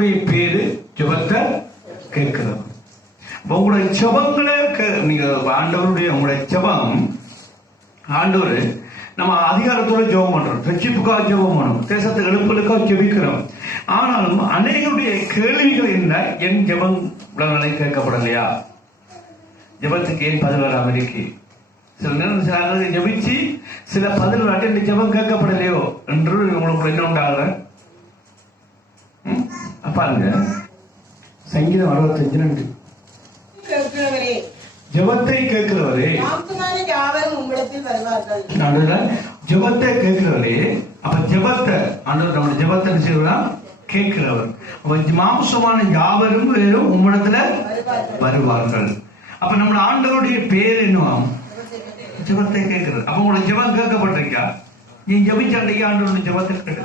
ஆண்டவருடைய பேரு ஜெபத்தை கேட்கிறவர். உங்களுடைய ஜெபங்களை நீங்க ஆண்டவருடைய உங்களுடைய ஜெபம் ஆண்டவர் நம்ம அதிகாரத்தோட ஜெபம் பண்றோம், ரட்சிப்புக்காக ஜெபம் பண்ணோம், தேசத்துக்கு எழுப்புகளுக்காக ஜெபிக்கிறோம். ஆனாலும் அநேகருடைய கேள்விகள் என்ன, என் ஜெபம் உடனே கேட்கப்படலையா, ஜெபத்துக்கு ஏன் பதில் வராம இருக்கு, சில நேரம் ஜெபிச்சு சில பதில் வராட்டி இந்த ஜெபம் கேட்கப்படலையோ என்று உங்களுக்கு என்ன உண்டாகுற பாருங்க. சங்கீதம் 65:2 ஜெபத்தை கேட்கிறவரே, ஜெபத்தை கேட்கிறவரே. அப்ப ஜெபத்தை நம்ம ஜெபத்தை செய்யலாம் கேட்கிறவர். மாம்சமான யாவரும் உம்மிடத்துல வருவார்கள். அப்ப நம்ம ஆண்டவருடைய பேர் என்னவாம், ஜெபத்தை கேட்கிறது. அப்ப உங்களோட ஜெபம் கேட்கப்பட்டிருக்கா, நீ ஜெபிச்சண்டைக்கு ஆண்டவருடைய ஜெபத்தை கேட்க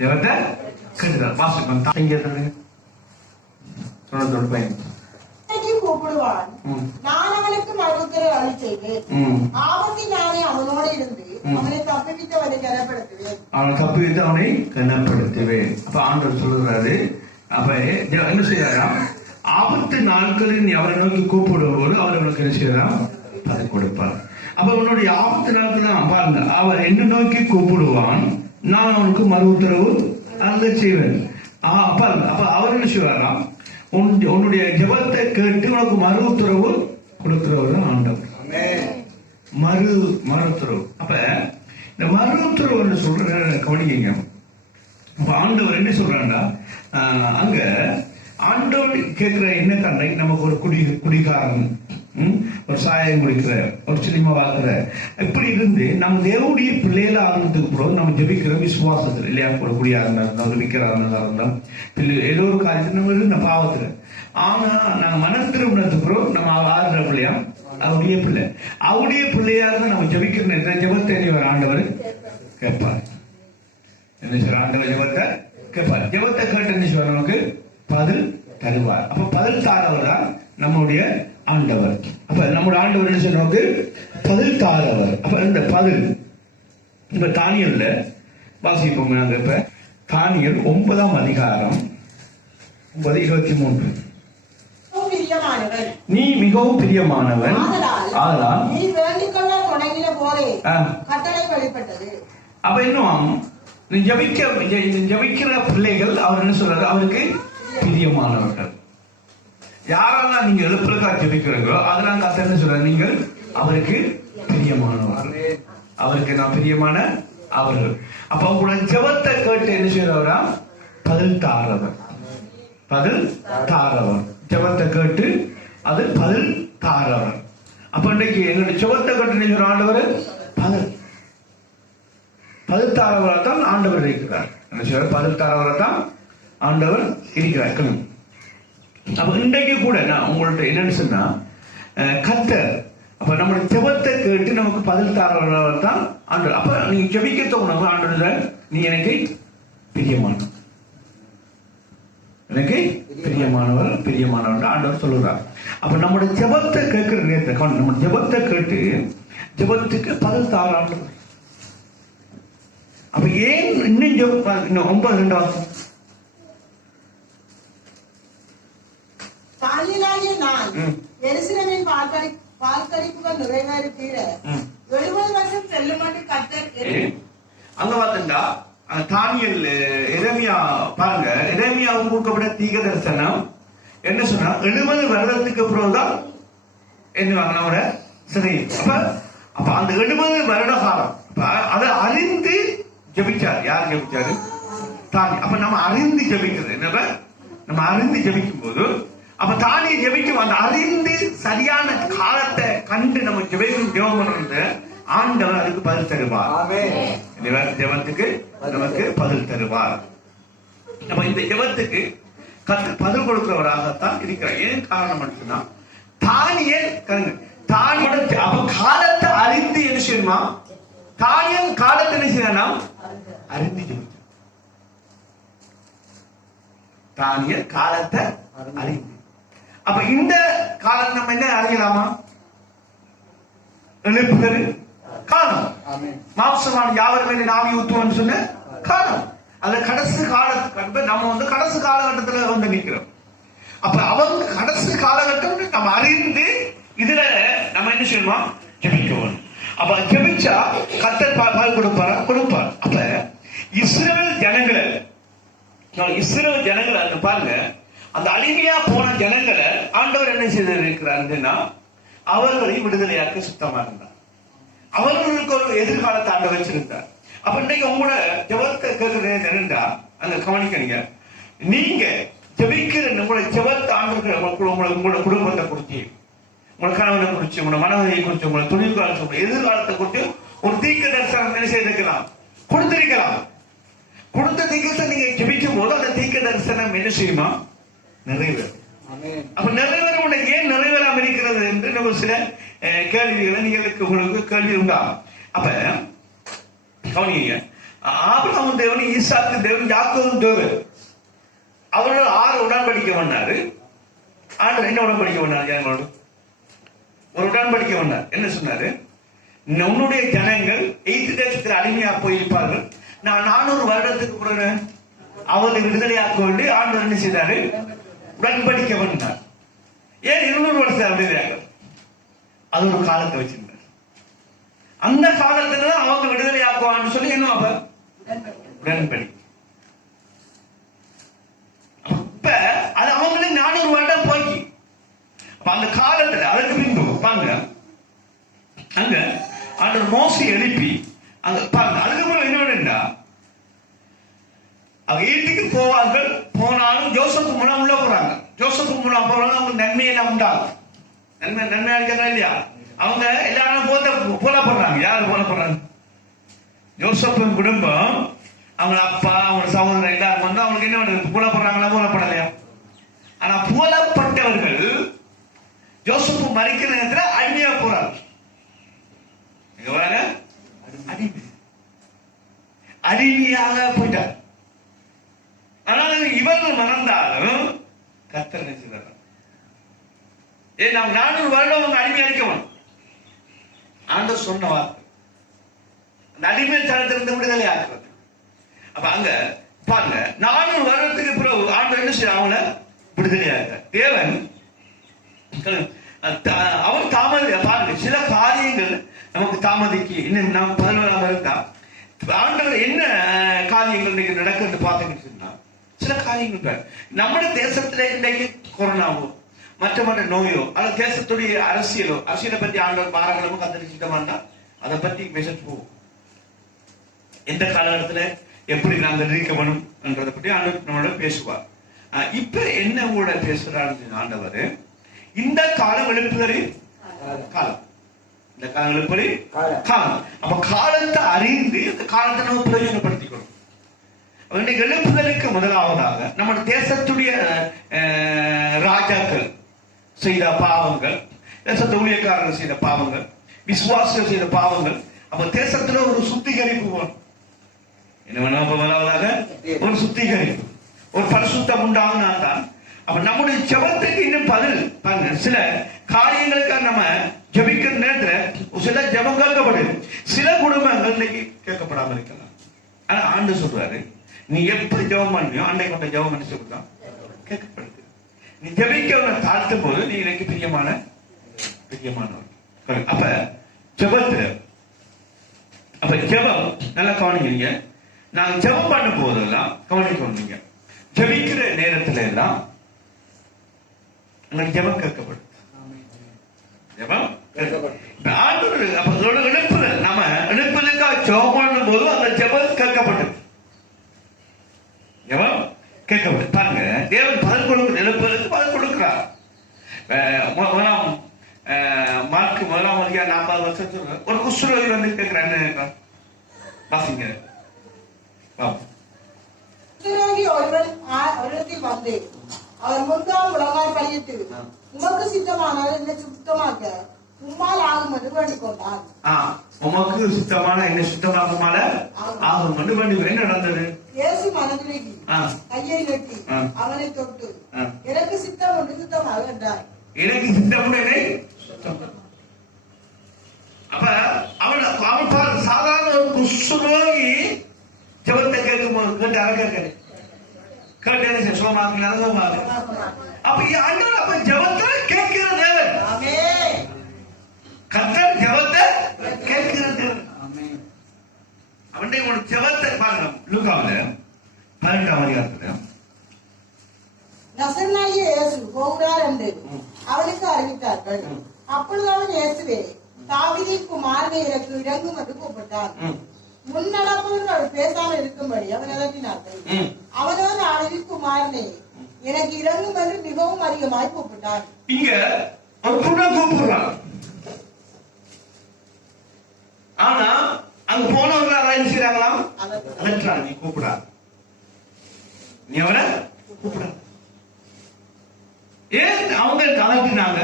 ஜெபத்தை கேட்கிறார். வாசிப்போம் கூப்பிடுவான், நான் அவனுக்கு மறுத்தரை அளித்தேன், ஆபத்தினாலே அவனோடு இருந்து அவனை தப்புவித்து அவனை கனப்படுத்துவேன், அவனை தப்புவித்து அவனை கனப்படுத்துவேன். அப்ப ஆண்டவர் சொல்லுறாரு. அப்ப என்ன செய்யறா, ஆபத்து நாட்களில் நீ அவரை நோக்கி கூப்பிடுவோடு அவர் அவனுக்கு என்ன செய்யறான், அதை கொடுப்பார். அப்ப உன்னுடைய ஆபத்து நாட்கள் பாருங்க, அவர் என்ன நோக்கி கூப்பிடுவான், நான் அவனுக்கு மறு உத்தரவு அந்த செய்வேன். அப்ப அவர் என்ன செய்வாராம், உன்னுடைய ஜெபத்தை கேட்டு உனக்கு மறு உத்தரவு கொடுக்கிறவர் தான் ஆண்டவர். மறு உத்தரவு. அப்ப இந்த மறு உத்தரவு சொல்ற கவனிங்க. அப்ப ஆண்டவர் என்ன சொல்றாண்டா, அங்க ஆண்டவர் கேட்கிற என்ன கண்டை, நமக்கு ஒரு குடிகாரன், ஒரு சாயம் குடிக்கிற, ஒரு சினிமா பார்க்கிற, இப்படி இருந்து நம்ம தேவனுடைய பிள்ளைகள ஆகிறதுக்கு பிறகு நம்ம ஜெபிக்கிற விசுவாசத்துல இல்லையா, ஒரு குடியாக இருந்தாலும் விற்கிறாங்க இருந்தாலும் ஏதோ ஒரு காரியத்தில் நம்ம இருந்த பாவத்துல. ஆனா நாங்க மனத்திருமணத்துக்கு பிறகு நம்ம ஆறுற பிள்ளையா, அவருடைய பிள்ளை, அவருடைய பிள்ளையா இருந்தா நம்ம ஜெபிக்கிற நேரத்தில் ஜெபத்தை ஒரு ஆண்டவர் கேட்பார். என்ன சொல்ற, ஆண்டவர் ஜெபத்தை கேட்பார். ஜெபத்தை கேட்டு என்ன சொல்ற, நமக்கு பதில் தருவார். அப்ப பதில் தாரவர் தான் நம்முடைய ஆண்டவர். அப்ப நம்முடைய ஆண்டவர் என்ன சொல்றது, பதில் தாரவர். அப்ப இந்த பதில் இந்த தானியல்ல வாசிப்போம். நாங்க இப்ப தானியல் 9ஆம் அதிகாரம் 9:23. நீ மிகவும் பிரியமானவன், ஆதலால் நீ வேண்டிக் கொள்ள தொடங்கின போதே கட்டளை வெளிப்பட்டது. அப்ப இன்னும் ஜபிக்கிற பிள்ளைகள் அவர் என்ன சொல்றாரு, அவருக்கு பிரியமானவர்கள். யாரெல்லாம் நீங்க எழுப்புறதுக்காக ஜெபிக்கிறீங்களோ அதெல்லாம் கர்த்தர் என்ன சொல்றாரு, நீங்கள் அவருக்கு பிரியமானவர்கள், அவருக்கு நான் பிரியமான அவர்கள். அப்ப உங்களோட ஜெபத்தை கேட்டு என்ன செய்யறவரா, பதில் தாரவர். பதில் தாரவர். ஜெபத்தை கேட்டு அது பதில் தாரவர். அப்ப இன்னைக்கு எங்களுடைய ஜெபத்தை கேட்டு என்ன சொல்ற ஆண்டவர், பதில் தாரவரை தான் ஆண்டவர் இருக்கிறார். என்ன சொல்ற, பதில் தாரவரை தான் ஆண்டவர் இருக்கிறார். அப்ப இன்றைக்கு கூட நான் உங்கள்ட்ட என்னன்னு சொன்னா, கர்த்தர் அப்ப நம்மளுடைய ஜெபத்தை கேட்டு நமக்கு பதில் தாரவர் தான் ஆண்டவர். அப்ப நீங்க ஜெபிக்க தோணும், ஆண்டவர் நீ எனக்கு பிரியமானவர், எனக்கு பிரியமானவர் ஆண்டவர் சொல்லுறார். அப்ப நம்முடைய ஜெபத்தை கேட்கிற நேரத்தை நம்ம ஜெபத்தை கேட்டு ஜெபத்துக்கு பதில் தார ஆண்டவர். அப்ப ஏன் இன்னும் 9:2 நான் எருசலேமின் பால்கடிப்புகள் நிறைவேறி தீர 70 வருஷம் செல்லுமாட்டு கர்த்தர் அங்க பார்த்தா தானியல் எரேமியா பாருங்க, எரேமியாவுக்கு கொடுக்கப்பட்ட தீர்க்க தரிசனம் என்ன சொன்னா, 70 வருடத்துக்கு பிறகுதான் என்ன அவர சரி. அப்ப அந்த 70 வருட காலம் அதை அறிந்து ஜெபிச்சார். யார் ஜெபிச்சாரு, தானி. அப்ப நம்ம அறிந்து ஜெபிக்கிறது என்ன, நம்ம அறிந்து ஜெபிக்கும் போது அப்ப தானியை ஜெபிக்கும் அந்த அறிந்து சரியான காலத்தை கண்டு நம்ம ஜெபம் பண்றது ஆண்டவர் அதுக்கு பதில் தருவார். ஜெபத்துக்கு நமக்கு பதில் தருவார். நம்ம இந்த ஜெபத்துக்கு பதில் கொடுக்கிறவராகத்தான் இருக்கிறார். ஏன் காரணம் சொன்னா, தானியல் தானியோட காலத்தை அறிந்து என்ன செய்யணுமா, தானியல் காலத்தை என்ன செய்யணும் அறிந்து ஜெபிச்சு, தானியல் காலத்தை அறிந்து. அப்ப இந்த காலம் நம்ம என்ன அறியலாமா, எழுப்புதல் காலம், மாம்சமான யாவர் மேலே ஆவி ஊத்துவோம்னு சொன்ன காலம். அந்த கடைசி காலத்துக்கு நம்ம கடைசி காலகட்டத்துல நிக்கிறோம். அப்ப அவங்க கடைசி காலகட்டம் நம்ம அறிந்து இதுல நம்ம என்ன செய்யணும், ஜெபிக்கணும். அப்ப ஜெபிச்சா கர்த்தர் பால் கொடுப்பார். அப்ப இஸ்ரவேல் ஜனங்களை பாருங்க, அந்த அடிமையா போன ஜனங்களை ஆண்டவர் என்ன செய்திருக்கிறாருன்னா அவர்களை விடுதலையாக்க சுத்தமா இருந்தார். அவர்களுக்கு ஒரு எதிர்காலத்தை ஆண்டவர் வச்சிருந்தார். அப்ப இன்னைக்கு உங்களோட ஜெபத்தை கேட்கிறது என்னண்டா, அங்க கவனிக்கிறீங்க, நீங்க ஜெபிக்கிற உங்களுடைய ஜெபத்தை ஆண்டவர் உங்களோட குடும்பத்தை குறிச்சு, உங்களோட கணவனை குறிச்சு, உங்களோட மனதை குறிச்சு, உங்களோட தொழில் காலத்தை, எதிர்காலத்தை குறித்து ஒரு தீர்க்க தரிசனம் என்ன செய்திருக்கலாம், கொடுத்திருக்கலாம். கொடுத்த தீர்க்கத்தை நீங்க ஜெபிக்கும் போது அந்த தீர்க்க தரிசனம் என்ன செய்யுமா, நிறைவேறும். அப்ப நிறைவேறும். உனக்கு ஏன் நிறைவேறாம இருக்கிறது என்று நம்ம சில கேள்விகளை நீங்களுக்கு உங்களுக்கு கேள்வி உண்டா? அப்ப கவனிங்க, ஆபிரகாம் தேவன், ஈசாக்கு தேவன், யாக்கோபு தேவன், அவரோட 6 உடன்படிக்கை பண்ணாரு. ஆண்டவர் என்ன உடன்படிக்கை பண்ணாரு? ஜனங்களோடு ஒரு உடன்படிக்கை பண்ணார். என்ன சொன்னாரு? உன்னுடைய ஜனங்கள் எகிப்து தேசத்தில் அடிமையா போயிருப்பார்கள், நான் 400 வருடத்துக்கு பிறகு அவரை விடுதலையாக்க வேண்டி ஆண்டவர் என்ன செய்தாரு? உடன்படிக்கை பண்ணார். ஏன் 200 வருஷம் விடுதலையாக? அது ஒரு காலத்தை வச்சிருந்தார். அந்த காலத்துல அவங்க விடுதலையாக்குவான்னு சொல்லி என்ன உடன்படி. அப்ப அது அவங்களே 400 வருடம் போய்க்கு. அந்த காலத்துல அதுக்கு பின்பு பாருங்க, அங்க ஆண்டவர் மோசே எழுப்பி அங்க பாருங்க, அதுக்கப்புறம் என்னன்னா அவங்க வீட்டுக்கு போவார்கள். போனாலும் ஜோசப்பு மூலம் உள்ள போறாங்க. ஜோசப்பு மூலம் போறாங்க, அவங்களுக்கு நன்மையெல்லாம் உண்டாகும். நன்மை அடிக்கிறதா இல்லையா? அவங்க எல்லாரும் போல போடுறாங்க. யாரு போல போடுறாங்க? ஜோசப்பின் குடும்பம், அவங்க அப்பா, அவங்க சகோதரர் எல்லாரும் வந்து அவங்களுக்கு என்ன பண்ணுறது, போலப்படுறாங்களா? போலப்படலையா? ஆனா போலப்பட்டவர்கள் ஜோசப்பு மறிக்கிற நேரத்தில் அடிமையா போறாங்க. எங்க வராங்க? அடிமையாக போயிட்டார். ஆனால் இவர்கள் மறந்தாலும் கர்த்தர் நினைச்சுறாங்க. ஏன் நாம் 400 வருடம் அவங்க அடிமையா இருக்கணும். ஆண்டவர் சொன்ன வார்த்தை அந்த அடிமைத்தனத்திலிருந்து விடுதலை ஆக்குறது. அப்ப அங்க பாருங்க, 400 வருடத்துக்கு பிறகு ஆண்டவர் என்ன செய்ய அவங்கள விடுதலையாக தேவன். அவன் பாருங்க, சில காரியங்கள் நமக்கு தாமதிக்கு இன்னும் நாம் 11ஆம் இருந்தா ஆண்டவர் என்ன காரியங்கள் இன்னைக்கு நடக்கிறது பார்த்துக்கிட்டு இருந்தா, சில காரியங்கள் நம்முடைய தேசத்துல இன்றைக்கு கொரோனாவோ மற்ற நோயோ அல்லது தேசத்துடைய அரசியலை பத்தி ஆண்டவர் பாரங்களும் கத்தரிச்சிட்டோம்னா அதை பத்தி மெசேஜ் போகும். எந்த காலகட்டத்துல எப்படி நாங்கள் இருக்கணும் என்றதை பற்றி ஆண்டவர் நம்மளோட பேசுவார். இப்ப என்ன கூட பேசுறாரு ஆண்டவர், இந்த காலம் எழுப்புதலின் காலம், இந்த காலம் எழுப்புதலின் காலம். அப்ப காலத்தை அறிந்து இந்த காலத்தை நம்ம பிரயோஜனப்படுத்திக்கணும். இன்னைக்கு எழுப்புதலுக்கு முதலாவதாக நம்ம தேசத்துடைய ராஜாக்கள் செய்த பாவங்கள், தேசத்து ஊழியக்காரர்கள் செய்த பாவங்கள், விசுவாசிகள் செய்த பாவங்கள், அப்ப தேசத்துல ஒரு சுத்திகரிப்பு வேணும். என்ன வேணும்? முதலாவதாக ஒரு சுத்திகரிப்பு, ஒரு பரிசுத்தம் உண்டாகுனா தான். அப்ப நம்முடைய ஜெபத்துக்கு இன்னும் பதில் பாருங்க, சில காரியங்களுக்காக நம்ம ஜெபிக்கிற நேரத்துல சில ஜெபம் கேட்கப்படுது, சில குடும்பங்கள் இன்னைக்கு கேட்கப்படாம இருக்கலாம். ஆனா ஆண்டு சொல்றாரு, நீ எப்படி ஜெபம் பண்ணியோ அன்றைக்கு கொண்ட ஜெபம் பண்ணி சொல்லுதான் கேட்கப்படுது. நீ ஜெபிக்க தாழ்த்தும் போது நீ எனக்கு பிரியமானவர். அப்ப ஜெபத்துல அப்ப ஜெபம் நல்லா கவனிக்கிறீங்க. நாங்க ஜெபம் பண்ணும் போதெல்லாம் கவனிக்கணும். நீங்க ஜெபிக்கிற நேரத்துல எல்லாம் ஜெபம் கேட்கப்படும். ஜெபம் ஆண்டவர் அப்ப எழுப்புதல், நம்ம எழுப்புதலுக்காக ஜெபம் பண்ணும் போது அந்த ஜெபம் கேட்கப்பட்டது. ஜெபம் கேட்கப்பட்டது. பாருங்க, தேவன் பதில் கொடுக்க எழுப்புதலுக்கு பதில் கொடுக்கிறார். மார்க் 1:40 ஒரு குஷ்டரோகி வந்து கேட்கிறான்னு வாசிங்க. குஷ்டரோகி ஒருவரிடத்தில் வந்து அவர் முன்கால் உலகால் படித்து, உமக்கு சித்தமானால் என்னை சுத்தமாக்க உம்மால் ஆகும் என்று வேண்டிக் கொண்டார். உமக்கு சுத்தமான என்ன சுத்தமாகுமால ஆகும் என்று வேண்டிக். என்ன நடந்தது? இயேசு மனதுருகி கையை நீட்டி அவனை தொட்டு, எனக்கு சித்தம் ஒன்று சுத்தமாக என்றார். எனக்கு சித்தம் அப்ப அவன் சாதாரண ஒரு குஷ்டரோகி ஜெபத்தை கேட்கும் போது கேட்டார சுகமாக்குனாரு. அப்ப ஆண்டவர் அப்ப ஜெபத்தை கேட்கிற தேவன். கர்த்தர் ஜெபத்தை கேட்கிற தேவன். அவனுடைய ஒரு ஜெபத்தை பாருங்க. லூக்காவுல 18ஆம் அதிகாரத்துல நசரேயனாகிய இயேசு போகிறார் என்று அவனுக்கு அறிவித்தார்கள். அப்பொழுது அவன் இயேசுவே, தாவீதின் குமாரனே, எனக்கு இறங்கும் என்று கூப்பிட்டான். முன்னடப்பவர்கள் பேசாமல் இருக்கும்படி அவன் அதட்டினார்கள். அவனோ, தாவீதின் குமாரனே, எனக்கு இறங்கும் என்று மிகவும் அதிகமாய் கூப்பிட்டான். இங்க ஒரு கூட கூப்பிடுறான். ஆனா அங்க போனவங்க என்ன செய்யறாங்களாம்? அதட்டுறாங்க. நீ கூப்பிடா, நீ அவரை கூப்பிடா. ஏன் அவங்க கலட்டினாங்க?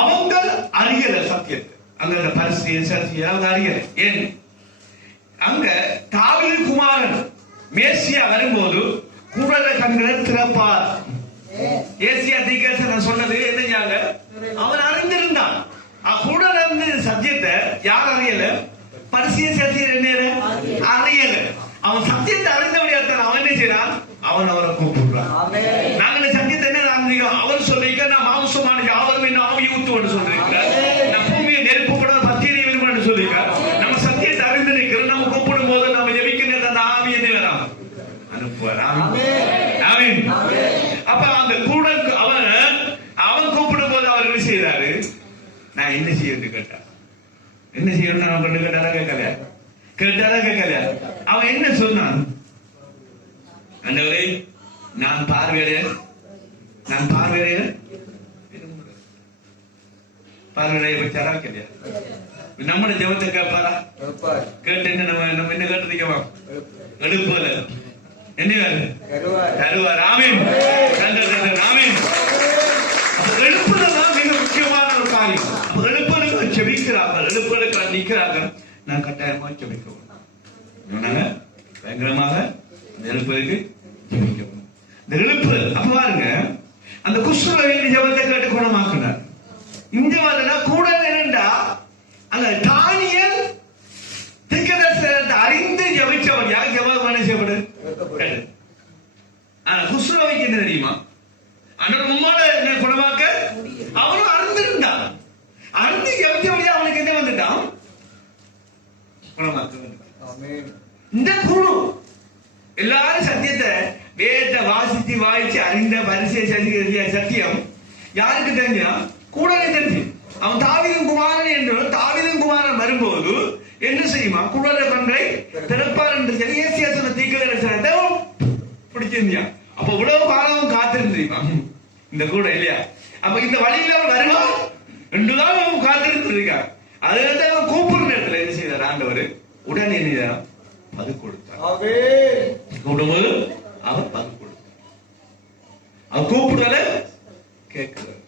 அவங்க அறியல சத்தியத்தை. அங்க பரிசு அவங்க அறியல. ஏன்? அங்க தாவீது குமாரன் மேசியா வரும்போது குருடர கண்களை திறப்பார். ஏசியா தீர்க்கதரிசி சொன்னது என்னஞ்சாங்க? அவன் அறிந்திருந்தான். குருடர் வந்து சத்தியத்தை யார் அறியல? பரிசிய சத்தியம் என்ன அறியல. அவன் சத்தியத்தை அறிந்தபடியாத்தான் அவன் என்ன செய்யறான்? அவன் அவரை கூப்பிடுறான். நாங்கள் சத்தியத்தை என்ன அவர் சொல்லிக்க, நான் மாம்சமான யாவரும் என்ன ஆவி ஊத்துவோன்னு சொல்லிருக்கிறார். நான் பூமியை நெருப்பு கூட பத்தியை விரும்புன்னு சொல்லிருக்க. நம்ம சத்தியத்தை அறிந்து நிற்கிறோம். நம்ம கூப்பிடும் போது நம்ம ஜெபிக்கின்ற அந்த ஆவி என்ன வரான்? அனுப்புவார். அப்ப அந்த கூட அவன் கூப்பிடும் போது அவர் என்ன செய்யறாரு? நான் என்ன செய்யறது கேட்டா, என்ன செய்யணும்? நான் கொண்டு கேட்டாரா கேட்கலையா? கேட்டாரா கேட்கலையா? அவன் என்ன சொன்னான்? ஆண்டவரே, நான் பார்வையடையேன் வச்சாரா கேட்கலையா? நம்மளோட ஜெபத்தை கேட்பாரா? கேட்டு என்ன நம்ம என்ன கேட்டு எழுப்புல என்ன தருவார். ஆமீன். ஆமீன். எழுப்புதான் மிக முக்கியமான ஒரு காரியம். எழுப்பலுக்கு செபிக்கிறார்கள், எழுப்பலுக்கு நிற்கிறார்கள். நான் கட்டாயமாக செபிக்கவும் பயங்கரமாக எழுப்பலுக்கு செபிக்கவும். இந்த எழுப்பு அப்ப பாருங்க, அந்த குஷ்டரோகியின் ஜெபத்தை கேட்டு குணமாக்குனார். இந்த வரல கூட என்னண்டா அந்த தானியல் தீர்க்கதரிசி அறிந்து ஜெபிச்சவன். யார் ஜெபம் பண்ண செய்யப்படு? குஷ்டரோகிக்கு என்ன தெரியுமா? அண்ணன் உம்மால குணமாக்க அவனும் அறிந்திருந்தான். அறிந்து ஜெபிச்சவன் அவனுக்கு என்ன வந்துட்டான்? குணமாக்க. இந்த குரு எல்லாரும் சத்தியத்தை வேத வாசிச்சு அறிந்த பரிசை சத்தியம் யாருக்கு தெரிஞ்சா? கூட தெரிஞ்சு. அவன் தாவீதின் குமாரன் என்று தாவீதின் குமாரன் வரும்போது என்ன செய்யுமா? குடல கண்களை திறப்பார் என்று சொல்லி ஏசியா சொன்ன தீர்க்கதரிசனத்தை பிடிச்சிருந்தியா. அப்ப இவ்வளவு காலம் காத்திருந்திருப்பா இந்த கூட இல்லையா? அப்ப இந்த வழியில அவன் வருவான் என்றுதான் அவன் காத்திருந்திருக்கா. அதுல இருந்து அவன் கூப்பிடுற இடத்துல என்ன செய்தார்? ஆண்டவர் உடனே என்ன பது கொடுத்தார். கூப்பிடும்போது அவர் பது கொடுத்தார். அவர் கூப்பிடுறத கேட்கிறார்.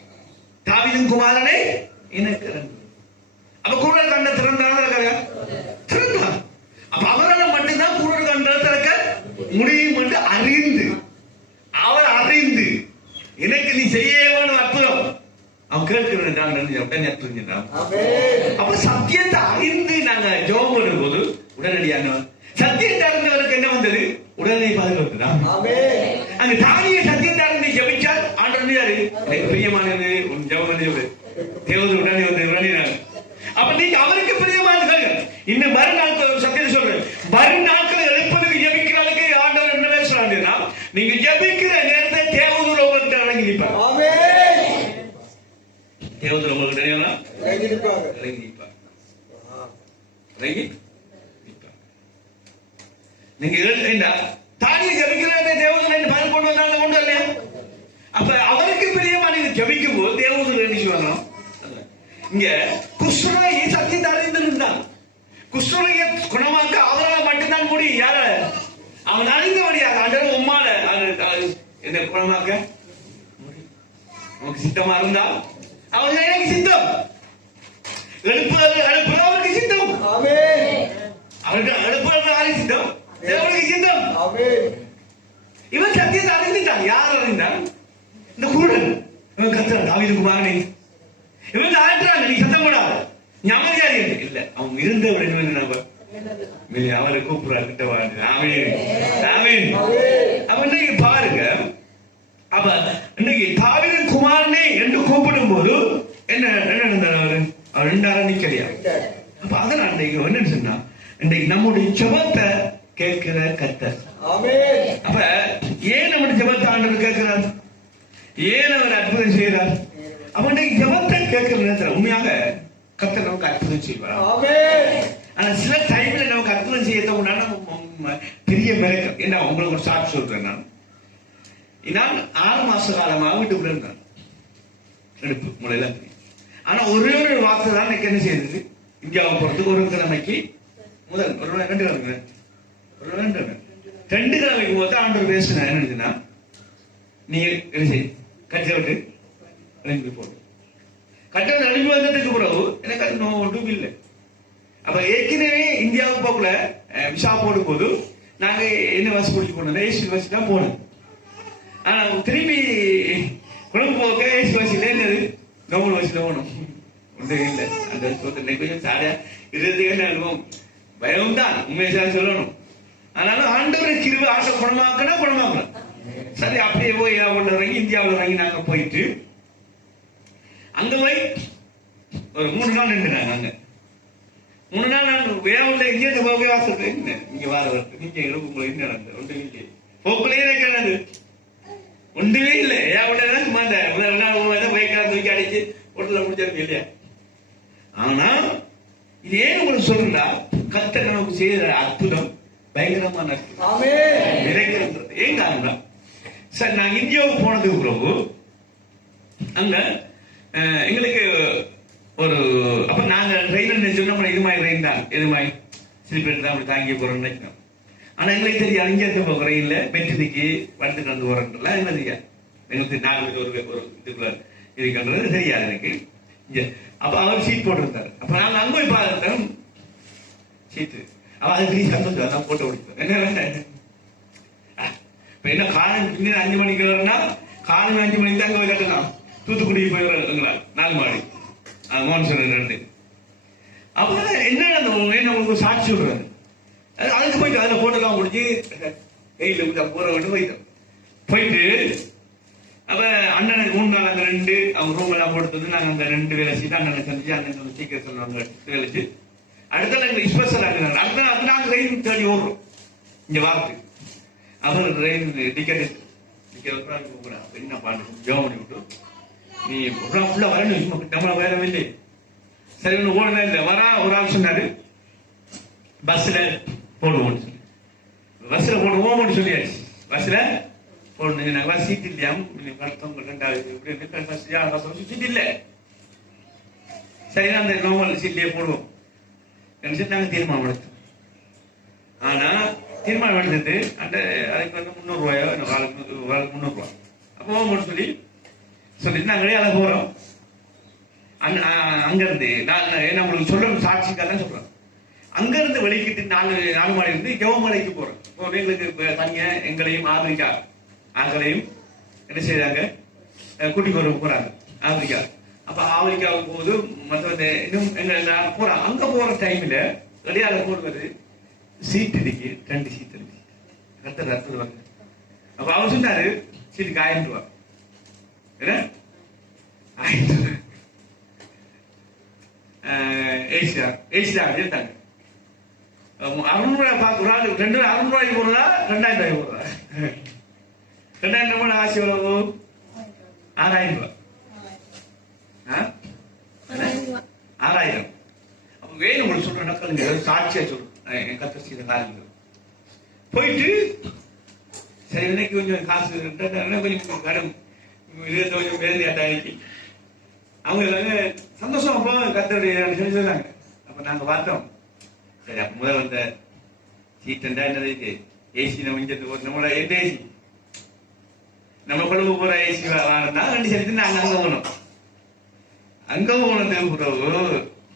தாவீதின் குமாரனை எனக்கு. அப்ப குருடர் கண்ணை திறந்தாங்க. அப்ப அவரால் மட்டும்தான் குருடர் கண்ணை திறக்க முடியும் என்று அறிந்து, அவர் அறிந்து எனக்கு நீ செய்யவன் அற்புதம் அவன் கேட்கிறேன். அப்ப சத்தியத்தை அறிந்து நாங்க ஜெபம் பண்ணும் போது உடனடியாக சத்தியத்தை அறிந்தவருக்கு என்ன வந்தது? உடனே பாதுகாப்புதான். அந்த தானிய சத்தியத்தை அறிந்து ஜெபிச்சால் ஆண்டவர் எனக்கு பிரியமானது ஜெபம் தேவது உடனே வந்து உடனே. அப்ப நீங்க அவருக்கு பிரியமானது. இன்னும் மறுநாட்கள் ஒரு சத்தியத்தை சொல்றேன். மறுநாட்கள் எழுப்பதுக்கு ஜெபிக்கிறதுக்கு ஆண்டவர் என்ன பேசுறாங்கன்னா, நீங்க ஜெபிக்கிற நேரத்தை தேவதூர் உங்களுக்கு இறங்கி நிற்பார். தேவதூர் உங்களுக்கு தெரியுமா? இறங்கி நிற்பார். நீங்க தானிய ஜபிக்கிற தேவதூர் பதில் கொண்டு வந்தாங்க உண்டு இல்லையா? அப்ப அவருக்கு பிரியமான ஜபிக்கும் போது தேவதூர் என்ன செய்வாங்க? இங்க குஷ்டரோகி சத்தியத்தை அறிந்திருந்தான். குஷ்டரோகியை குணமாக்க அவரால் மட்டும்தான் முடியும். யார? அவன் அறிந்தபடியாக ஆண்டவர் உம்மால என்ன குணமாக்க நமக்கு சித்தமா இருந்தா அவன் எனக்கு சித்தம். எழுப்புறது அவருக்கு சித்தம். அவருக்கு எழுப்புறது யாருக்கு சித்தம்? தேவனுக்கு சித்தம். இவன் சத்தியத்தை அறிந்துட்டான். யார் அறிந்தான்? இந்த குருடன். இவன் கத்துறான், தாவீது குமாரனே. இவன் ஆட்டுறாங்க, நீ சத்தம் போடாத, நீ அமைதியாரு. இல்ல, அவங்க இருந்தவர் என்ன அவரை கூப்பிடுறாரு. அப்ப இன்னைக்கு பாருங்க, அப்ப இன்னைக்கு தாவீதின் குமாரனே என்று கூப்பிடும் போது என்ன நடந்தாரு? அவர் ரெண்டாரம் நிக்கலையா? அப்ப அதனால இன்னைக்கு என்ன சொன்னா, இன்னைக்கு நம்முடைய ஜெபத்தை கேட்கிற கர்த்தர். அப்ப ஏன் நம்முடைய ஜெபத்தை ஆண்டவர் கேட்கிறார்? ஏன் அவர் அற்புதம் செய்கிறார்? அப்ப இன்னைக்கு ஜெபத்தை கேட்கிற நேரத்தில் உண்மையாக கர்த்தர் நமக்கு அற்புதம் செய்வார். ஆனா சில டைம்ல நமக்கு அற்புதம் செய்ய பெரிய மிரக்கல். என்ன உங்களுக்கு ஒரு சாட்சி சொல்றேன். நான் 6 மாச காலமாக வீட்டுக்குள்ள இருந்தேன், எடுப்பு முளையில. ஆனா ஒரே ஒரு வார்த்தை தான் எனக்கு என்ன செய்தது, இந்தியாவுக்கு போறதுக்கு ஒரு கிழமைக்கு முதல் ஒரு 2 கிழமைக்கு போது ஆண்டவர் பேசினா என்ன, நீ என்ன செய்ய கட்டை விட்டு எழுப்பி போடு. கட்டை எழுப்பி வந்ததுக்கு பிறகு எனக்கு அது ஒன்றும் இல்லை. அப்ப ஏற்கனவே இந்தியாவுக்கு போகல விசா போடும் போது நாங்க என்ன பஸ் பிடிச்சி போனோம், ஏசி பஸ் தான் போனோம். ஆனா திரும்பி குழம்பு போக ஏசி பஸ்ல என்னது நோமல் பஸ்ல போனோம். ஒன்றும் இல்லை. அந்த கொஞ்சம் சாடையா இருபது அனுபவம் பயம் தான், உண்மையை சொல்லணும். ஆனாலும் ஆண்டவர் கிருபை ஆட்டை குணமாக்கலாம். சரி அப்படியே போய் இறங்கி இந்தியாவில் இறங்கி நாங்க போயிட்டு அங்க போய் ஒரு 3 நாள் நின்றுனாங்க. அங்க 3 நாள் நான் வேலை இங்கே போக வாசல் இங்க வார வருது நீங்க உங்களை என்ன நடந்தது ஒன்றுமே இல்லை. போக்குள்ளே எனக்கு ஒன்றுமே இல்லை. ஏன் சும்மா இந்த முதல் நாள் பைக்கார தூக்கி அடிச்சு ஒட்டுல முடிச்சிருக்கு இல்லையா? ஆனா இது ஏன் உங்களுக்கு சொல்றா, கர்த்தர் நமக்கு செய்யற அற்புதம் பயங்கரமான அற்புதம். ஏன் காரணம், சார் நாங்க இந்தியாவுக்கு போனதுக்கு பிறகு அங்க எங்களுக்கு ஒரு அப்ப நாங்க ரயில் சொன்ன இது மாதிரி ரயில் தான், இது மாதிரி சிலிப்பேட் தான் தாங்கி போறோம்னு நினைக்கிறோம். ஆனா எங்களுக்கு தெரியாது இங்க இருக்க போக ரயில்ல மெட்ரிக்கு வளர்த்து கலந்து போறோம்ல என்ன தெரியாது. எங்களுக்கு 4 ஒரு இதுக்குள்ள இருக்குன்றது தெரியாது எனக்கு. அப்ப அவர் சீட் போட்டிருந்தாரு. அப்ப நாங்க அங்க போய் பார்த்தோம் சீட்டு. அவ அதுக்கு சந்தோஷம் அதான் போட்டோ கொடுத்தோம். என்ன இப்ப என்ன காலம் 5 மணிக்கு வரனா காலம் 5 மணிக்கு தான் அங்க போய் கட்டலாம். தூத்துக்குடி போய் வரங்களா 4 மாடி மோகன் சொன்ன 2. அப்ப என்ன உங்களுக்கு சாட்சி விடுறாரு. அதுக்கு போயிட்டு அதுல போட்டோலாம் முடிஞ்சு வெயில போற விட்டு போயிட்டு அப்ப அண்ணனுக்கு 3 நாள் அந்த 2 அவங்க ரூம் எல்லாம் போட்டு நாங்க அந்த 2 வேலை செய்து அண்ணனை சந்திச்சு அண்ணன் சீக்கிரம் சொல்லுவாங்க வேலைச்சு. அடுத்த எங்களுக்கு ஸ்பெஷல் ஆக்குறாங்க. அடுத்த நாங்க ரயில் தேடி ஓடுறோம் இங்க வார்த்தை. அப்புறம் ரயில் டிக்கெட் என்ன பாட்டு ஜோம் பண்ணி விட்டு நீ ஃபுல்லா வரணும் நம்மள வேற இல்லை. சரி ஒண்ணு ஓடுனா இல்லை வரா. ஒரு ஆள் சொன்னாரு பஸ்ல போடுவோம்னு சொல்லி, பஸ்ல போடுவோம்னு சொல்லியாச்சு. பஸ்ல போடணும் நாங்க சீட் இல்லையா சீட் இல்ல. சரி அந்த நார்மல் சீட்லயே போடுவோம் நாங்க தீர்மானம் எடுத்தோம். ஆனா தீர்மானம் எடுத்தது அந்த அதுக்கு வந்து 300 ரூபாயோ 300 ரூபாய் அப்போ சொல்லி சொல்லிட்டு நாங்களே அதை போறோம். அங்க இருந்து நான் உங்களுக்கு சொல்ல சாட்சிக்காக தான் சொல்றேன். அங்க இருந்து வெளிக்கிட்டு 4 மாடி இருந்து ஜெவமலைக்கு போறோம். எங்களுக்கு தனியா எங்களையும் ஆக்களையும் என்ன செய்யறாங்க கூட்டிட்டு போறாங்க ஆப்பிரிக்கா. அப்ப ஆப்பிரிக்காவுக்கு போது மற்ற இன்னும் எங்க போறோம். அங்க போற டைம்ல வெளியால போடுவது சீட் இருக்கு 2 சீட் இருக்கு. கர்த்தர் அற்புதம். அப்ப அவர் சொன்னாரு சீட்டுக்கு 1000 ரூபாய். என்ன 1000 ரூபாய் ஏசியா எடுத்தாங்க. 600 ரூபாய் பார்க்க ஒரு ஆள் 600 ரூபாய்க்கு போடுறதா 2000 ரூபாய்க்கு போடுறதா? 2000 ரூபாய் ஆசை எவ்வளவு? 6000 ரூபாய். 6000. அப்ப வேணும் உங்களுக்கு சொல்ற நக்கல் சாட்சியா சொல்றேன். கத்த செய்த காரியங்கள் போயிட்டு சரி இன்னைக்கு கொஞ்சம் காசு கொஞ்சம் கடன் கொஞ்சம் வேலையாட்டாக்கி அவங்க எல்லாமே சந்தோஷம். அப்போ கத்தருடைய சொல்றாங்க. அப்ப நாங்க பார்த்தோம் சரி அப்ப முதல்ல வந்த சீட் என்னது ஏசி நம்ம நம்மளோட ஏசி நம்ம கொழும்பு போற ஏசி வாங்கினா 2 சேர்த்து நாங்க அங்க போனோம். அங்க போனது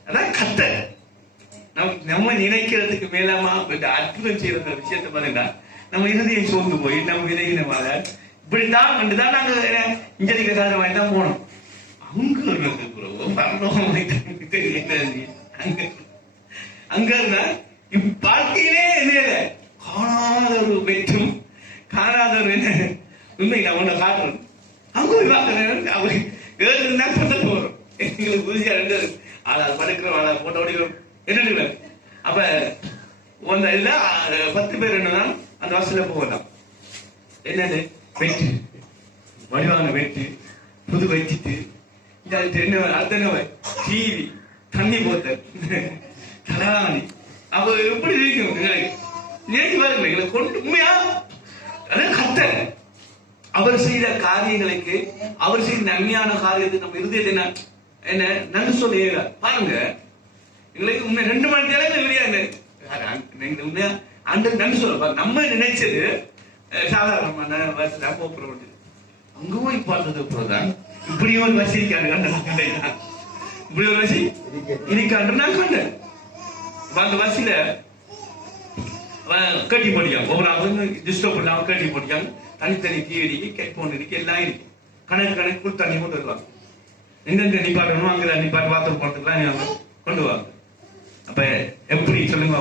அதான் கத்தர் நம்ம நினைக்கிறதுக்கு மேலாமா அற்புதம் செய்யற விஷயத்த பாருங்க. நம்ம இறுதியை சோர்ந்து போய் நம்ம விதைகினமாக இப்படித்தான் கண்டுதான் நாங்க இன்ஜினியர் காரணம் வாங்கி தான் போனோம். அங்க இருந்தா வாழ்க்கையிலே காணாத ஒரு வெற்றும் காணாத ஒரு உண்மை நான் ஒண்ணு காட்டுறேன். போய் பார்க்கணும் அவரு 7 நாள் பத்தத்து வரும் எங்களுக்கு புதுசியா 2 ஆளா படுக்கிறோம் ஆளா போட்டோ ஓடிக்கிறோம் என்ன. அப்ப அந்த இதுல 10 பேர் என்னன்னா அந்த வாசல்ல போகலாம். என்னது வெட்டு வடிவான வெட்டு புது வச்சிட்டு என்ன டிவி தண்ணி போத்த தலாணி அப்ப எப்படி இருக்கும் நேற்று பாருங்க எங்களை கொண்டு உண்மையா கத்த அவர் செய்த காரியங்களுக்கு அவர் செய்த நன்மையான காரியத்துக்கு நம்ம இருதயத்தை என்ன நன்றி சொல்ல பாருங்க எங்களுக்கு உண்மை 2 மணி நேரம் உண்மையா அந்த நன்றி சொல்ல நம்ம நினைச்சது சாதாரணமான வசதி போக்குறோம் அங்க போய் பார்த்தது அப்புறம் இப்படி ஒரு வசி இருக்காரு இப்படி ஒரு வசி இருக்காரு நான் கண்டேன். அந்த வசியில கட்டி போட்டியாங்க ஒவ்வொரு அவங்க டிஸ்டர்ப் பண்ணாம கட்டி போட்டியாங்க. தனித்தனி டிவி கேட்போன் இருக்கு எல்லாம் இருக்கு. கணக்கு தண்ணி கொண்டு வருவாங்க. எங்கெங்க நிப்பாட்டணும் அங்க நிப்பாட்டு பாத்திரம் போறதுக்குலாம் கொண்டு வாங்க. அப்ப எப்படி சொல்லுங்க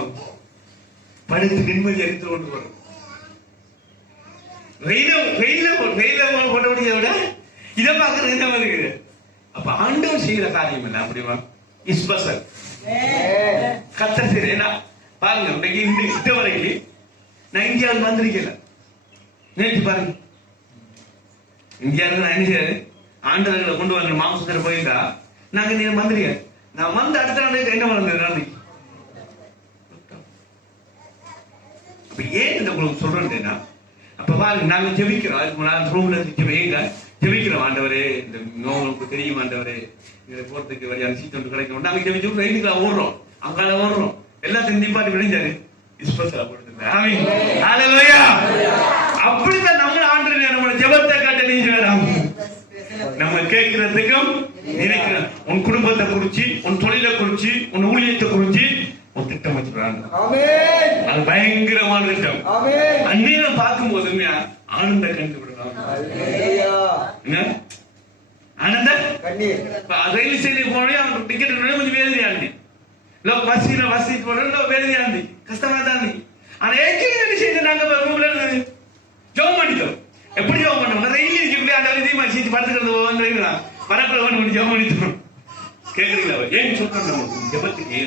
படுத்து நிம்மதி எடுத்து கொண்டு வரும். வெயில போட்டபடியை விட இதை பார்க்கறது என்ன இருக்குது. அப்ப ஆண்டவர் செய்யற காரியம் என்ன அப்படிமா ஸ்பெஷல் கத்த செய்யறேன் பாருங்க. இந்த வரைக்கும் நான் இந்தியாவில் வந்திருக்கேன். நேற்று பாருங்க இந்தியாவுக்கு நான் என்ன செய்யாது ஆண்டவர்களை கொண்டு வாங்க மாசத்துல போயிருந்தா நாங்க நீங்க வந்திருக்கேன். நான் வந்து அடுத்த நாளைக்கு என்ன வளர்ந்தது நாளைக்கு. அப்ப ஏன் இந்த உங்களுக்கு சொல்றேன்னா அப்ப பாருங்க நாங்க ஜெபிக்கிறோம். அதுக்கு ரூம்ல ஜெபிக்கிறோம். ஆண்டவரே இந்த நோவுக்கு தெரியும் ஆண்டவரே இதை போறதுக்கு வழியான சீட் ஒன்று கிடைக்கும். நாங்க ஜெபிச்சு ரைடுக்குள்ள ஓடுறோம் அங்கால ஓடுறோம் எல்லாத்தையும் நிப்பாட்டி விளைஞ்சாரு அப்படித்தான் நம்ம ஆண்டு நம்ம ஜெபத்தை காட்ட நீங்க நம்ம கேட்கிறதுக்கும் நினைக்கிறோம். உன் குடும்பத்தை குறிச்சு உன் தொழிலை குறிச்சு உன் ஊழியத்தை குறிச்சு ஒரு திட்டம் வச்சுக்கிறாங்க. அது பயங்கரமான திட்டம். அந்நேரம் பார்க்கும் போது ஆனந்த கண்டு விடுறாங்க. ஆனந்த ரயில் ஸ்டேஷன் போனே அவன் டிக்கெட் கொஞ்சம் வேதனையா இருந்து பஸ்ல வசதி போன வேதனையா இருந்து கஷ்டமா தான் இருந்து. ஆனா ஏற்கனவே நாங்க ஜோம் பண்ணிட்டோம். எப்படி ஜோம் பண்ணோம் ரயில் அந்த சீட்டு படுத்துக்கிறது வரக்குள்ள ஜோம் பண்ணிட்டோம். கேக்குறீங்களா ஏன் சொல்றேன் ஜபத்துக்கு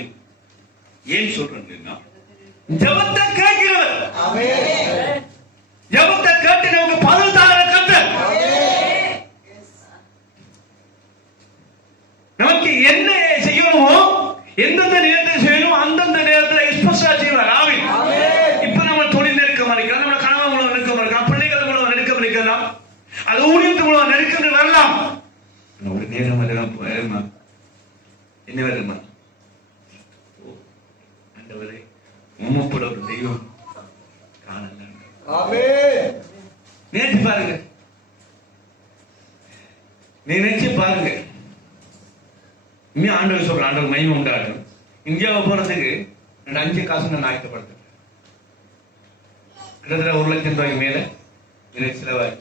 ஏன் சொல்றேன்னா ஜபத்தை கேட்கிறவர் ஜபத்தை கேட்டு நமக்கு பதில் தார கர்த்தர் நமக்கு என்ன செய்யணுமோ எந்தெந்த நேரத்தில் செய்யணும் அந்தந்த நேரத்தில் ஸ்பெஷலா செய்வார். ஆமென். இப்ப நம்ம தொழில் நெருக்கமா இருக்கலாம், நம்ம கணவன் மூலம் நெருக்கமா இருக்கலாம், பிள்ளைகள் மூலம் நெருக்கம் இருக்கலாம், அது ஊழியத்து மூலம் நெருக்கம் வரலாம். ஒரு நேரம் வருமா என்ன வருமா ஆண்டவரே உம்மப்பட ஒரு தெய்வம் காணல. நேற்று பாருங்க நினைச்சு பாருங்க. இன்னும் ஆண்டவர் சொல்ற ஆண்டவர் மகிமை உண்டாகும். இந்தியாவை போறதுக்கு 5 காசு நான் ஆயத்தப்படுத்தேன். கிட்டத்தட்ட 1 லட்சம் ரூபாய்க்கு மேல எனக்கு செலவாய்.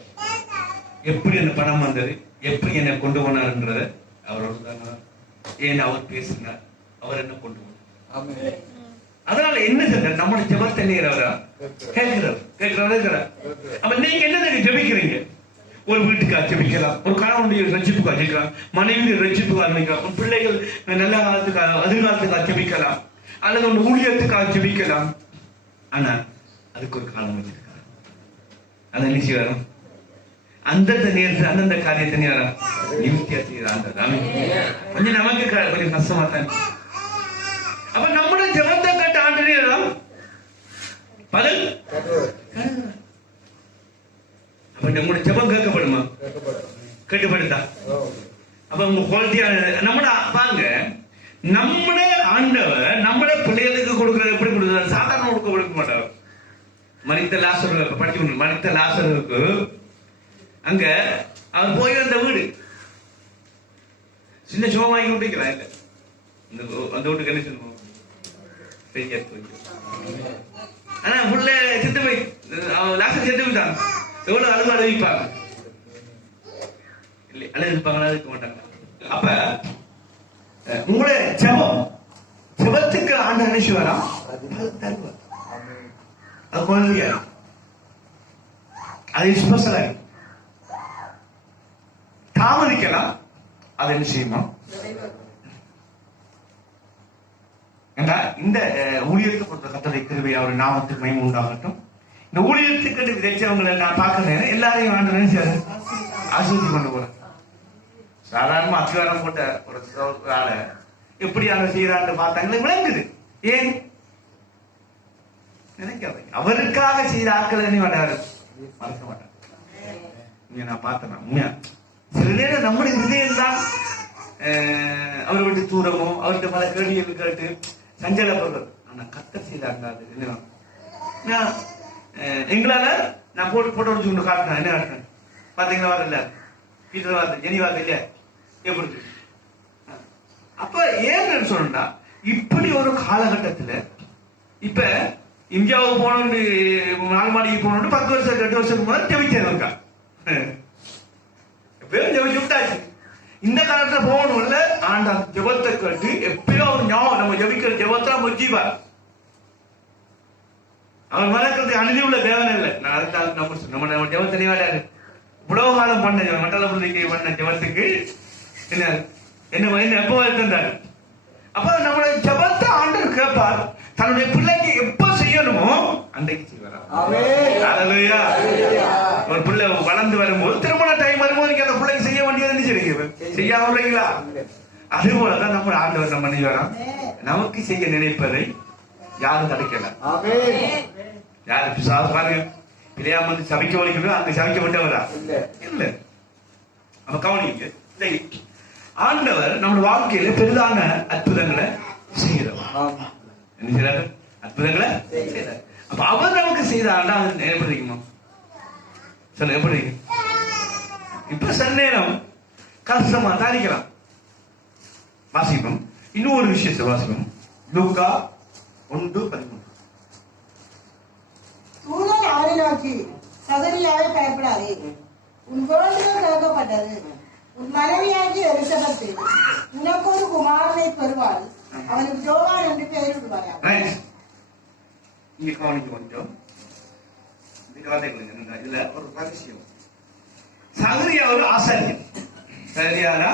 எப்படி அந்த பணம் வந்தது எப்படி என்ன கொண்டு போனார்ன்றத அவரோட தான் ஏன் அவர் பேசினார் அவர் என்ன கொண்டு போனார். அதனால என்ன சொல்ற நம்முடைய ஜெபத்தை நேரவரா கேட்கிறவரா. அப்ப நீங்க என்ன ஜெபிக்கிறீங்க? ஒரு வீட்டுக்காக ஜெபிக்கலாம், ஒரு கணவனுடைய ரட்சிப்புக்காக ஜெபிக்கலாம், மனைவியுடைய ரட்சிப்புக்காக ஜெபிக்கலாம், ஒரு பிள்ளைகள் நல்ல காலத்துக்காக எதிர்காலத்துக்காக ஜெபிக்கலாம், அல்லது ஒரு ஊழியத்துக்காக ஜெபிக்கலாம். ஆனா அதுக்கு ஒரு காலம் வச்சிருக்காங்க. அதை நிச்சயம் வரும் அந்தந்த நேரத்தில் அந்தந்த காரியத்தை நேரம் நிவர்த்தியா செய்யறாங்க. கொஞ்சம் நமக்கு கொஞ்சம் கஷ்டமா தான். அப்ப நம்முடைய ஜெபத்தை கட்ட ஆண்டு பதில் அப்ப நம்முடைய ஜெபம் கேட்கப்படுமா? கேட்கப்படுதா? அப்ப உங்க குவாலிட்டியான நம்மட பாருங்க நம்மட ஆண்டவர் நம்மட பிள்ளைகளுக்கு கொடுக்கறது எப்படி கொடுக்குறாரு? சாதாரண கொடுக்க மாட்டார். மரித்த லாசருக்கு படிச்சு மரித்த லாசருக்கு அங்க அவர் போய் வந்த வீடு சின்ன சுகமாகி விட்டுக்கிறான். அந்த வீட்டுக்கு என்ன சொல்லுவோம்? ஆனா புள்ள செத்து போய் லாசர் செத்து போயிட்டான். எவ்வளவு அழுது அழுவிப்பாங்க இல்லை அழுதுப்பாங்களா இருக்க மாட்டாங்க. அப்ப உங்களுடைய ஜெபத்துக்கு ஆண்டு நினைச்சுவாரா தருவார். அது குழந்தையா அது ஸ்பெஷலா தாமதிக்கலாம், அது என்ன செய்யுமா? ஏண்டா இந்த ஊழியத்தை பொறுத்த கர்த்தருடைய கிருபை அவர் நாமத்துக்கு மகிமை உண்டாகட்டும். இந்த ஊழியத்துக்கு விதைச்சவங்களை நான் பார்க்கிறேன், எல்லாரையும் ஆண்டவன் ஆசீர்வதித்து கொண்டு போறேன். சாதாரணமா அத்திவாரம் போட்ட ஒரு ஆளை எப்படி அதை செய்யறான்னு பார்த்தாங்களே விளங்குது. ஏன் நினைக்காதீங்க, அவருக்காக செய்த ஆட்களை நீ வராரு மறக்க மாட்டாங்க. நான் பார்த்தேன் உண்மையா, சில நேரம் நம்முடைய இதயம் தான் அவரை விட்டு தூரமோ அவர்கிட்ட பல கேள்விகள் கேட்டு சஞ்சலப்படுறது. ஆனா கர்த்தர் செய்தாங்க அது என்ன எங்களால நான் போட்டு வச்சு கொண்டு காட்டினேன். என்ன காட்டினேன் பாத்தீங்களா? இல்ல பீட்டர் வார்த்தை ஜெனி வார்த்தை இல்லையா எப்படி? அப்ப ஏன்னு சொன்னா இப்படி ஒரு காலகட்டத்துல இப்ப இந்தியாவுக்கு போனோம்னு 4 மாடிக்கு போனோம்னு 10 வருஷம் 2 வருஷத்துக்கு முதல்ல ஜெபிச்சேன் இருக்கா எப்பயும் ஜெபிச்சு விட்டாச்சு. இந்த காலத்துல போகணும்ல ஆண்ட ஜெபத்தை கேட்டு எப்பயோ ஒரு ஞாபகம் நம்ம ஜெபிக்கிற ஜெபத்தை முஜீபா அவர் மறக்கிறது அனுதி உள்ள தேவன் இல்லை. நம்ம ஜெபத்தை நிவாடாரு உலக காலம் பண்ண மண்டல பிள்ளைக்கு பண்ண ஜெபத்துக்கு என்ன என்ன எப்போ இருந்தாரு. அப்ப நம்மளுடைய ஜெபத்தை ஆண்டவர் கேட்பார். தன்னுடைய பிள்ளைக்கு எப்ப செய்யணுமோ அன்றைக்கு செய்வார். ஒரு பிள்ளை வளர்ந்து வரும்போது திருமண டைம் வரும்போது நீங்க அந்த பிள்ளைக்கு செய்ய வேண்டியது செய்யாம இல்லைங்களா? அது போலதான் நம்ம ஆண்டவர் நம்ம நினைவாராம். நமக்கு செய்ய நினைப்பதை யாரும் தடுக்கல. யாரு பாருங்க, பிள்ளையாம வந்து சபிக்க வலிக்கணும், அங்க சபிக்கப்பட்டவரா இல்ல. அப்ப கவனிங்க, ஆண்டவர் நம்ம வாழ்க்கையில பெரிதான அற்புதங்களை செய்யறோம். என்ன செய்யறாரு? அற்புதங்களை செய்யறாரு. அப்ப அவர் நமக்கு செய்தாண்டா எப்படி இருக்குமா? சொல்ல எப்படி இருக்கு? இப்ப சில நேரம் கஷ்டமா தாளிக்கலாம். வாசிப்போம், இன்னும் ஒரு விஷயத்தை வாசிப்போம். லூக்கா 1:13. தூதன் அவரை நோக்கி, சகரியாவே பயப்படாதே, உன் வேண்டுதல் கேட்கப்பட்டது. உன் மனைவியாகிய எலிசபெத் உனக்கு ஒரு குமாரனை பெறுவாள், அவனுக்கு யோவான் என்று பெயரிடுவார். இங்க கவனிக்க கொஞ்சம் இதுல ஒரு ரகசியம். சகரியா ஒரு ஆசாரியன். சகரியாரா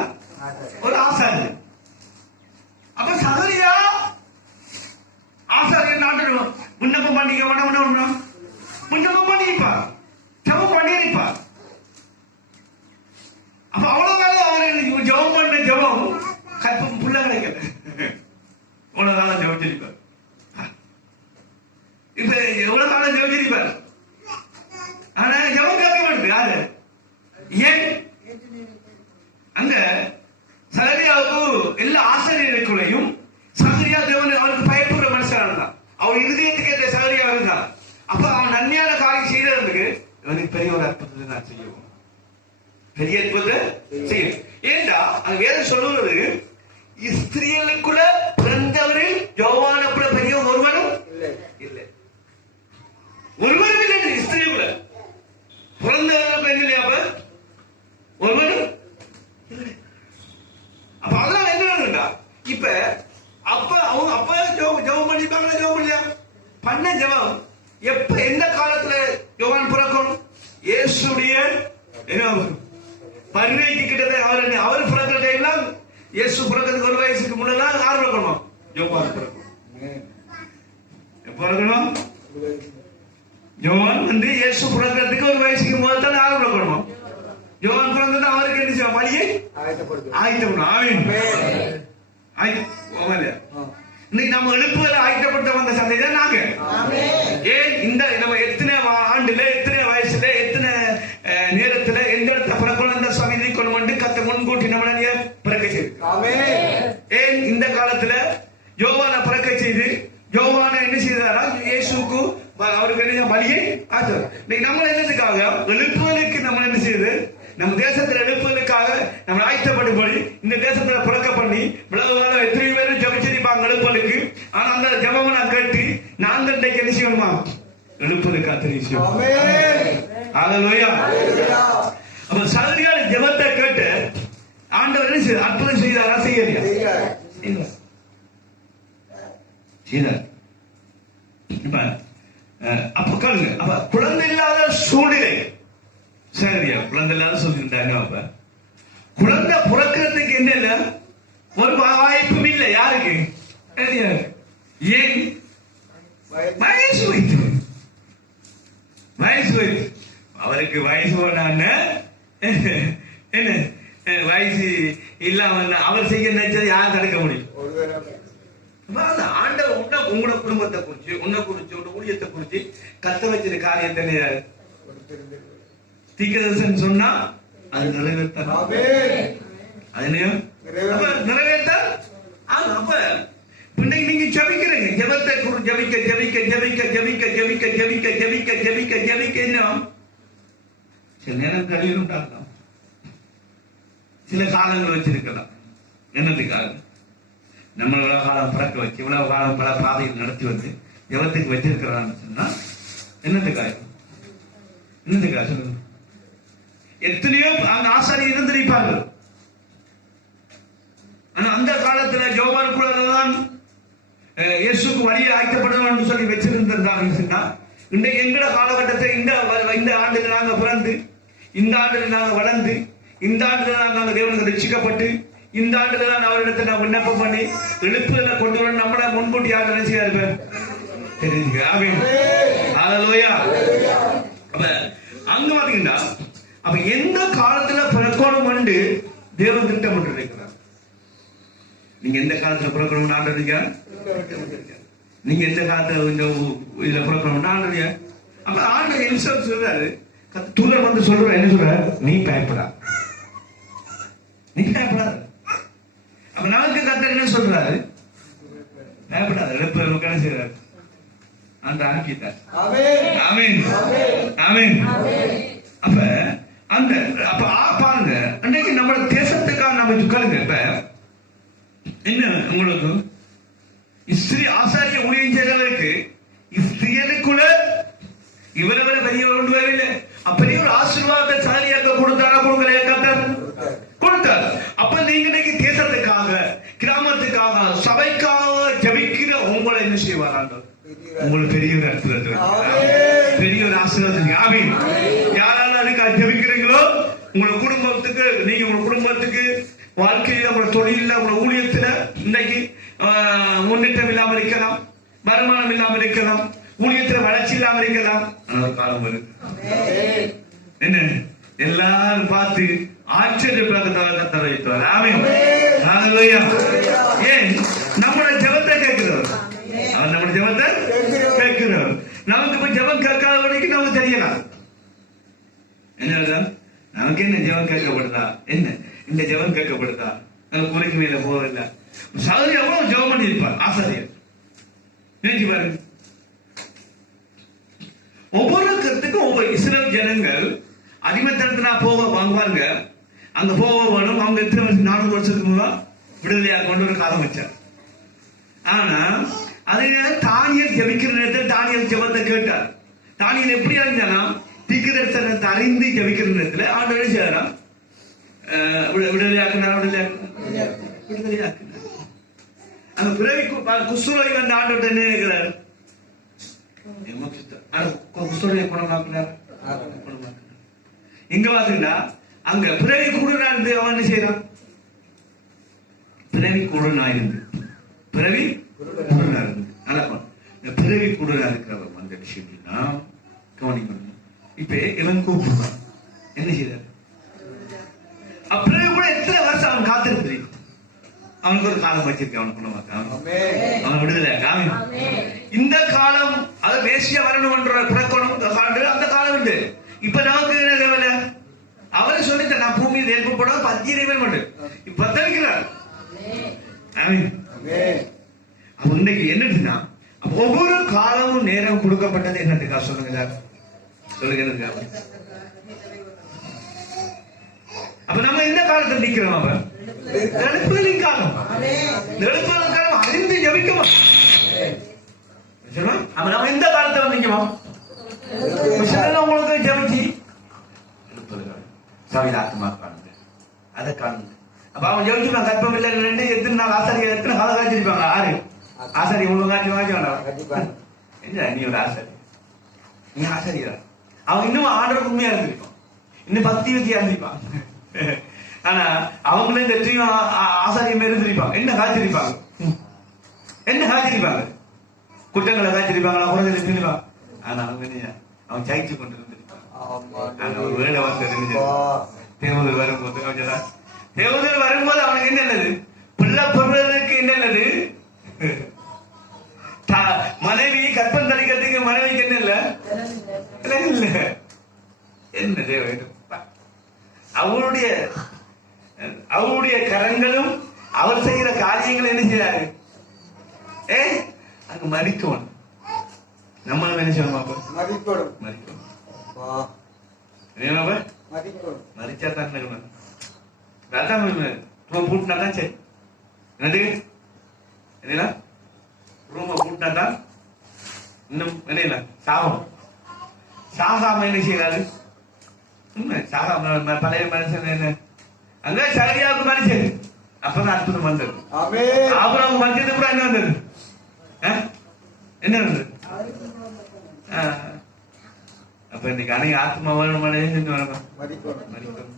ஒரு ஆசாரியன். அப்ப சகரியா ஆசாரியன் நாட்டு விண்ணப்பம் பண்ணிக்க வேண்டாம், விண்ணப்பம் பண்ணிருப்பார், ஜபம் பண்ணிருப்பார். அப்ப அவ்வளவு காலம் அவர் ஜபம் பண்ண ஜபம் கற்பம் புள்ள கிடைக்கல. அவ்வளவு காலம் ஜபிச்சிருப்பார். இப்ப எவ்வளவு காலம் ஜபிச்சிருப்பார், ஆனா ஜபம் கேட்க மாட்டேங்குது. யாரு? ஏன்? அங்க சகரியாவுக்கு எல்லா ஆசிரியர்களுக்குள்ளையும் சகரியா தேவன் அவருக்கு பயப்படுற மனுஷனா இருந்தான். அவர் இருதயத்துக்கு ஏற்ற சகரியா இருந்தான். அப்ப அவன் நன்மையான காரியம் செய்யறதுக்கு இவனுக்கு பெரிய ஒரு அற்புதத்தை நான் செய்யவும், பெரிய அற்புதத்தை செய்யும். ஏண்டா அந்த வேதம் சொல்லுவது, ஸ்திரீகளுக்குள்ள பிறந்தவரில் யோவானை கூட பெரிய ஒருவனும் இல்லை. ஒருவரும் இல்லை. ஸ்திரீக்குள்ள பிறந்தவர்கள் என்ன இல்லையா? ஒருவரும் இல்லை. அப்ப அதெல்லாம் என்ன இப்ப அப்ப அவங்க அப்ப ஜெபம் பண்ணிப்பாங்களா? ஜெபம் இல்லையா? பண்ண ஜெபம் எப்ப எந்த காலத்துல யோவான் பிறக்கணும்? இயேசுடைய பரிவைக்கு கிட்டத்தட்ட அவர் பிறக்கிற டைம்ல, இயேசு பிறக்கிறதுக்கு 1 வயசுக்கு முன்னெல்லாம் யார் பிறக்கணும்? யோவான் பிறக்கணும். எப்ப பிறக்கணும்? யோவான் வந்து இயேசு பிறக்கிறதுக்கு 1 வயசுக்கு முதல் தான் யார் பிறக்கணும்? யோவான் பிறந்தது அவருக்கு என்ன செய்ய வழியை ஆயத்தப்படணும். இன்னைக்கு நம்ம எழுப்புவதை ஆயத்தப்பட்ட வந்த சந்தை தான் நாங்க. ஏன் இந்த நம்ம எத்தனை ஆண்டுல, எத்தனை வயசுல, எத்தனை நேரத்துல எந்த இடத்த பிறக்கணும் அந்த சமைதி கொண்டு வந்து கத்த முன்கூட்டி நம்மள பிறக்க செய்து. ஏன் இந்த காலத்துல யோவானை பிறக்க செய்து யோவானை என்ன செய்தாரா? இயேசுக்கு அவருக்கு என்ன வழியை ஆற்றார். இன்னைக்கு நம்ம என்னதுக்காக எழுப்புவதற்கு நம்ம என்ன செய்யுது? நம்ம தேசத்துல எழுப்புவதற்காக நம்ம ஆயத்தப்படும்படி இந்த தேசத்துல பிறக்க பண்ணி விளவுகாலம் எத்தனை பேரும் ஜபிச்சிருப்பாங்க எழுப்புவதற்கு. ஆனா அந்த ஜபம் நான் கேட்டு நான் இன்றைக்கு என்ன செய்யணுமா? எழுப்புவதற்கு அத்தனை. அப்ப சகரியா ஜபத்தை கேட்டு ஆண்டவர் என்ன செய்ய அற்புதம் செய்தாரா? செய்யலையா? செய்தார். இப்ப அப்ப கேளுங்க, அப்ப குழந்தை இல்லாத சூழ்நிலை. சரியா? குழந்தை இல்லாத சொல்லிட்டாங்க. அப்ப குழந்தை பிறக்கிறதுக்கு என்ன ஒரு வாய்ப்பும் இல்லை. யாருக்கு? ஏன்? வயசு வைத்து அவருக்கு வயசு என்ன வயசு இல்லாம அவர் செய்ய நினைச்சதை யார் தடுக்க முடியும்? ஆண்டவர் உங்களோட குடும்பத்தை குறிச்சு, உன்னை குறிச்சு, உன் ஊழியத்தை குறிச்சு கத்த வச்சிருக்க காரியத்தை தீர்க்கதரிசனம் சொன்னா அது நிறைவேற்ற அப்ப நீங்க ஜபிக்கிறீங்க. ஜபத்தை ஜபிக்க ஜபிக்க ஜபிக்க ஜபிக்க ஜபிக்க ஜபிக்க ஜபிக்க ஜபிக்க ஜபிக்க என்ன சில நேரம் கழிவு உண்டாகலாம், சில காலங்கள் வச்சிருக்கலாம். என்னதுக்காக? நம்ம இவ்வளவு காலம் பிறக்க வச்சு, இவ்வளவு காலம் பல பாதைகள் நடத்தி வந்து ஜபத்துக்கு வச்சிருக்கிறான்னு சொன்னா என்னதுக்காக? என்னதுக்காக சொல்லுங்க? எத்தனையோ அந்த ஆசாரி இருந்திருப்பார்கள். ஆனா அந்த காலத்துல ஜோபான் குழந்தான் இயேசுக்கு வழியை ஆய்க்கப்படணும் சொல்லி வச்சிருந்தாங்க சொன்னா, இன்றைக்கு எங்கட காலகட்டத்தை இந்த ஆண்டுல நாங்க பிறந்து, இந்த ஆண்டுல நாங்க வளர்ந்து, இந்த ஆண்டுல நாங்க தேவனுக்கு ரட்சிக்கப்பட்டு, இந்த ஆண்டுல தான் அவரிடத்தை நான் விண்ணப்பம் பண்ணி எழுப்புதல கொண்டு வர நம்மள முன்கூட்டி யார் நினைச்சா இருப்பேன் தெரியுங்க. அப்ப அங்க பாத்தீங்கன்னா, அப்ப எந்த காலத்துல பிறக்கணும் என்று தேவன் திட்டமிட்டு இருக்கிறார். நீங்க எந்த காலத்துல பிறக்கணும் ஆண்டீங்க, நீங்க எந்த காலத்துல இதுல பிறக்கணும் ஆண்டீங்க. அப்ப ஆண்டு என்ன சொல்றாரு? தூதர் வந்து சொல்ற என்ன சொல்ற? நீ பயப்படா, நீ பயப்படாத. அப்ப நமக்கு கத்தர் என்ன சொல்றாரு? பயப்படாத. என்ன செய்யறாரு? அந்த அறிக்கைத்தார். ஆமென் ஆமென். அப்ப அந்த அப்ப பாருங்க, அன்னைக்கு நம்ம தேசத்துக்காக நம்ம சொல்லுங்க. இப்ப என்ன உங்களுக்கு ஸ்திரீ ஆசாரிய ஊழியம் செய்தவருக்கு ஸ்திரீகளுக்குள்ள இவரவரை பெரிய கொண்டு வரவில்லை. அப்படி ஒரு ஆசீர்வாதத்தை சாரியாக கொடுத்தாரா? கொடுக்கலையா? கத்தர் கொடுத்தார். அப்ப நீங்க இன்னைக்கு தேசத்துக்காக, கிராமத்துக்காக, சபைக்காக ஜபிக்கிற உங்களை என்ன செய்வாராங்க? உங்களுக்கு பெரிய ஒரு அற்புதத்தை, பெரிய ஒரு ஆசீர்வாதம். ஆமென். யாரால அதுக்காக ஜபிக்கிறீங்களோ உங்களோட குடும்பத்துக்கு, நீங்க உங்க குடும்பத்துக்கு வாழ்க்கையில, உங்களோட தொழில, உங்களோட ஊழியத்துல இன்னைக்கு முன்னேற்றம் இல்லாம இருக்கலாம், வருமானம் இல்லாம இருக்கலாம், ஊழியத்துல வளர்ச்சி இல்லாம இருக்கலாம். ஒரு காலம் வரும் என்ன எல்லாரும் பார்த்து ஆச்சரியப்படாத வைத்தார். ஆமென். ஏன்? நம்மளோட ஜபத்தை கேட்கிறவர், அவர் நம்மளோட ஜபத்தை கேட்கிறவர். நமக்கு இப்ப ஜபம் கேட்காத வரைக்கும் நமக்கு தெரியலாம். என்ன நமக்கு என்ன ஜபம் கேட்கப்படுதா? என்ன இந்த ஜபம் கேட்கப்படுதா? குறைக்கு மேல போவதில்லை. சகோதரி எவ்வளவு ஜபம் பண்ணி இருப்பார் ஆசாரியர். நினைச்சு பாருங்க. ஒவ்வொரு கருத்துக்கும் ஒவ்வொரு இஸ்ரேல் ஜனங்கள் அடிமைத்தனத்தினா போக வாங்குவாங்க. அங்க போக வேணும். அவங்க எத்தனை வருஷம்? 400 வருஷத்துக்கு முன்னாடி விடுதலையாக கொண்டு ஒரு காலம் வச்சார். ஆனா அதே நேரம் தானியல் ஜபிக்கிற நேரத்தில் தானியல் ஜபத்தை கேட்டார். தானியல் எப்படி அறிஞ்சாலும் தீர்க்கதரிசனத்தை அறிந்து ஜபிக்கிற நேரத்தில் ஆண்டவரே செய்யலாம் விடுதலையாக்குனார். விடுதலையாக்குனார். அந்த பிறவி குஷ்டரோகி வந்த ஆண்டவர்கிட்ட என்ன இருக்கிறார்? குஷ்டரோகி குணமாக்குனார். எங்க பாத்தீங்கன்னா அங்க பிறவி கூடுனா இருந்து அவன் என்ன செய்யறான்? பிறவி கூடுனா இருந்து, பிறவி கூடுனா இருந்து நல்லா பிறவி கூடுனா இருக்கிறவன் அந்த விஷயம்னா கவனிக்கணும். இப்ப இவன் கூப்பிடுறான், என்ன செய்யறாரு? அப்பிறகு கூட எத்தனை வருஷம் அவன் காத்திருக்கு. அவனுக்கு ஒரு காலம் வச்சிருக்க, அவன் குணமாக்க, அவன் விடுதலை. இந்த காலம் அதை வேசியா வரணும் என்ற பிறக்கணும் அந்த காலம் உண்டு. இப்ப நமக்கு என்ன தேவையில்ல? அவரை சொல்லித்த நான் பூமியில் ஏற்பட பத்தியறிவன் மட்டும் இப்ப வைக்கிறார். இன்னைக்கு என்னதுன்னா ஒவ்வொரு காலமும் நேரம் கொடுக்கப்பட்டது என்னதுக்கா? சொல்லுங்க சொல்லுங்க. அப்ப நம்ம எந்த காலத்தில் நிக்கிறோம்? அப்ப எழுப்புதலின் காலம். எழுப்புதலின் காலம் அறிந்து ஜபிக்குமா? அப்ப நம்ம எந்த காலத்தில் நிற்குவோம்? உங்களுக்கு ஜபிச்சு சவிதாத்மா காணுங்க, அதை காணுங்க. அப்ப அவன் ஜபிச்சுமா கற்பம் இல்லை எத்தனை நாள் ஆசாரிய எத்தனை காலம் காய்ச்சிருப்பாங்க? 6 ஆசாரி உங்களுக்கு காட்சி வாங்கி வேண்டாம். என்ன நீ ஒரு ஆசாரி, நீ ஆசாரியா? அவன் இன்னும் ஆண்டவருக்கு உண்மையா இருந்திருப்பான், இன்னும் பக்தி வத்தியா இருந்திருப்பான். ஆனா அவங்களும் இந்த எத்தனையும் ஆசாரியம் இருந்திருப்பாங்க. என்ன காய்ச்சிருப்பாங்க, என்ன காய்ச்சிருப்பாங்க, குற்றங்களை காய்ச்சிருப்பாங்களா, குறைகளை சொல்லிப்பாங்க. ஆனா அவன் ஜெயிச்சு கொண்டு இருந்திருப்பான். வேலை வந்து தேவதூர் வரும்போது தேவதூர் வரும்போது அவனுக்கு என்ன இல்லது, பிள்ளை பொருளுக்கு என்ன இல்லது, மனைவி கற்பம் தரிக்கிறதுக்கு மனைவிக்கு என்ன இல்ல இல்ல என்ன தேவை. அவருடைய கரங்களும் அவர் செய்கிற காரியங்கள் என்ன செய்யாரு, அங்க மறித்தோன். நம்மளும் என்ன செய்யணும், மறிச்சா தான் பூட்டினாதான் சரி. என்னது என்ன ரூம பூட்டினாதான் இன்னும் என்ன சாகம் சாகாம என்ன செய்யறாரு, சாகாம பழைய மனுஷன் என்ன அங்க சரியாவுக்கு மனுஷன். அப்பதான் அற்புதம் வந்தது. அப்புறம் அவங்க மனுஷத்துக்கு கூட என்ன வந்தது, என்ன வந்தது. அப்ப இன்னைக்கு அன்னைக்கு ஆத்மா வேணும் மறிக்கணும்.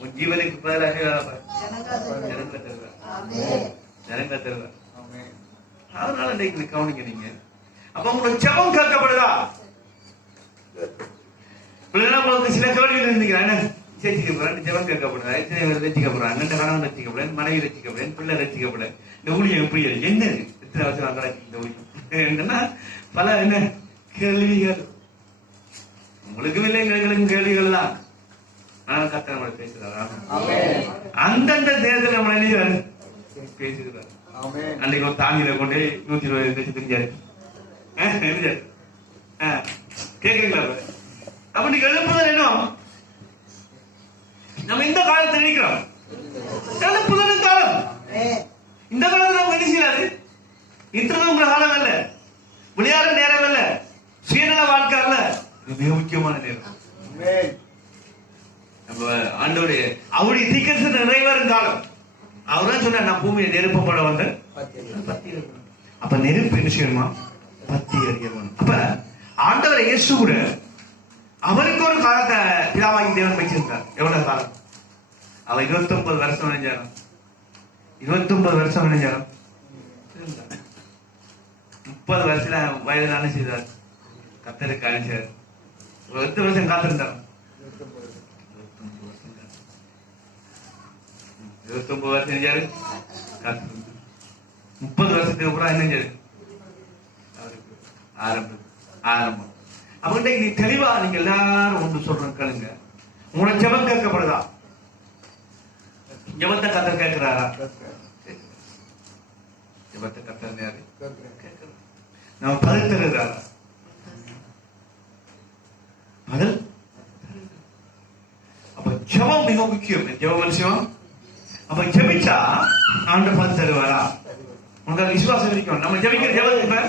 உன் ஜீவனுக்கு பதிலாக ஜனங்க தருவ. அதனால இன்னைக்கு கவனிக்க நீங்க. அப்ப உங்களுக்கு ஜெபம் கேட்கப்படுதா? உங்களுக்கு சில கேள்விகள் இருந்தீங்க. சேர்ச்சிக்க போறேன், ஜெபம் கேட்கப்படுதா, எத்தனை பேர் ரசிக்கப்படுறேன், அண்ணன் கணவன் ரசிக்கப்படேன், மனைவி ரசிக்கப்படேன், பிள்ளை ரசிக்கப்பட, இந்த ஊழியம் எப்படி என்ன எத்தனை வருஷம் நடக்குது இந்த ஊழியம் என்னன்னா பல என்ன கேள்விகள். உங்களுக்கும் இல்லை எங்களுக்கும் கேள்விகள் தான். நான் கத்த நம்மளை பேசுறாரா, அந்தந்த தேர்தல் நம்மளை நினைக்கிறாரு பேசுகிறார். அன்னைக்கு ஒரு தாங்கில கொண்டு 120 பேசி தெரிஞ்சாரு கேக்குறீங்களா? அப்ப நீங்க எழுப்புதல் என்ன, நம்ம இந்த காலத்தில் இருக்கிறோம். எழுப்புதல் காலம், இந்த காலத்தில் நம்ம என்ன செய்யாது, இத்தனை காலம் அல்ல, விளையாட நேரம் அல்ல, சுயநல வாழ்க்கை அல்ல, மிக முக்கியமான நேரம். நம்ம ஆண்டோடைய அவருடைய தீர்க்கதரிசன நிறைவேறும் காலம். அவர் தான் சொன்னார், நான் பூமியை நெருப்பப்பட வந்தேன். அப்ப நெருப்பு என்ன செய்யணுமா, பத்தி எறியணும். அப்ப ஆண்டவர் இயேசு கூட அவருக்கு ஒரு காலத்தை பிதாவாகி தேவன் வச்சிருக்கார். எவ்வளவு காலம்? அவர் 29 வருஷம் நினைஞ்சாரம், 29 வருஷம் நினைஞ்சாரம், 30 வருஷத்துல வயதுல செய்தார். கத்தருக்கு அனுப்பிச்சார். 10 வருஷம் காத்திருந்தார். 29 வருஷம் செஞ்சாரு, 30 வருஷத்துக்கு அப்புறம் என்ன செஞ்சாரு, ஆரம்பம். அவங்கள்ட்ட நீ தெளிவா நீங்க எல்லாரும் ஒன்று சொல்றேன் கேளுங்க. உங்களோட ஜெபம் கேட்கப்படுதா? ஜெபத்தை கத்தர் கேட்கிறாரா? ஜெபத்தை கத்தர் யாரு கேட்கிறார்? நம்ம பதில் தருகிறாரா? பதில். அப்ப ஜெபம் மிக முக்கியம். ஜெபம் விஷயம். அப்ப ஜெபிச்சா ஆண்டவர் பதில் தருவாரா? உங்களுக்கு விசுவாசம் இருக்கும். நம்ம ஜெபிக்கிற ஜெபத்துக்கு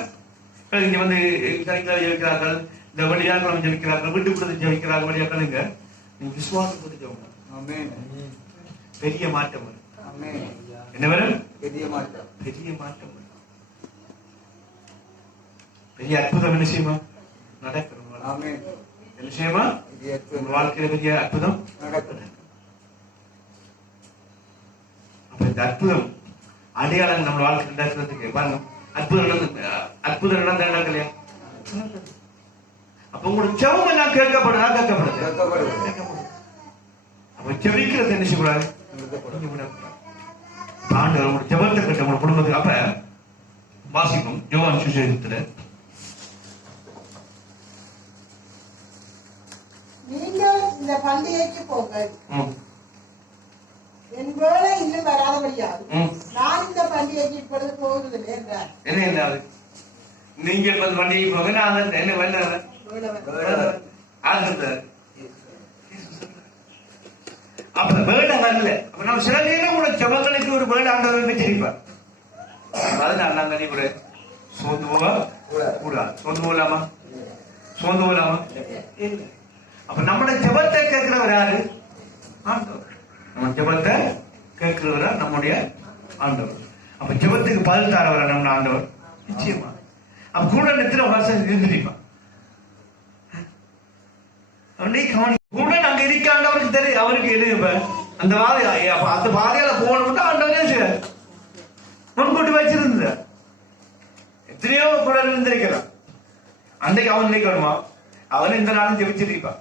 இங்க வந்து சனிக்கிழமை ஜெபிக்கிறார்கள், இந்த வழியாக ஜெபிக்கிறார்கள், வீட்டு கொடுத்து ஜெபிக்கிறார்கள், வழியாக்களுங்க நீங்க விசுவாசம் கொடுத்து ஜெபம். பெரிய மாற்றம் என்ன வரும்? பெரிய மாற்றம், பெரிய மாற்றம், பெரிய அற்புதம் என்ன செய்யுமா நடக்கணும். என்ன செய்யுமா வாழ்க்கையில பெரிய அற்புதம் நடக்கணும். அப்ப இந்த அற்புதம் அடையாளம் நம்ம வாழ்க்கை நடக்கிறதுக்கு பாருங்க. அற்புதம் நடக்கலையா? அப்ப உங்களுக்கு ஜெபம் எல்லாம் கேட்கப்படுதா? கேட்கப்படுது. அப்ப ஜெபிக்கிறது என்ன செய்யக்கூடாது? ஆண்டவர் உங்களுடைய ஜெபத்தை கேட்ட உங்க குடும்பத்துக்கு. அப்ப வாசிப்போம் யோவான் சுவிசேஷத்துல, நீங்கள் இந்த பண்டிகைக்கு போங்கள், என் வேலை இன்னும் வராதபடியால் நான் இந்த பண்டிகைக்கு இப்பொழுது போவதில்லை என்றார். என்ன நீங்க பண்டிகை போக நான் என்ன வேலை அப்ப வேலை வரல. அப்ப நம்ம சில நேரம் கூட ஜெபங்களுக்கு ஒரு வேலை ஆண்டவர் வச்சிருப்பார். அதனால நாங்க கூட சோர்ந்து போக கூடாது. சோர்ந்து போகலாமா? சோர்ந்து போகலாமா? அப்ப நம்மளோட ஜெபத்தை கேட்கிறவர் யாரு? ஆண்டவர். நம்ம ஜெபத்தை கேட்கிறவரா நம்முடைய ஆண்டவர். அப்ப ஜெபத்துக்கு பதில் தரவரா நம்ம ஆண்டவர் நிச்சயமா. அப்ப கூட நித்திர வருஷம் இருந்துருப்பான். கூட அங்க இருக்க ஆண்டவருக்கு தெரியும். அவருக்கு எது அந்த பாதையால போகணும்னு ஆண்டவரே செய்றார். முன்கூட்டி வச்சிருந்த எத்தனையோ கூட இருந்திருக்கிறான். அன்றைக்கு அவன் நினைக்கணுமா, அவன் இந்த நாளும் ஜெபிச்சிருப்பான்.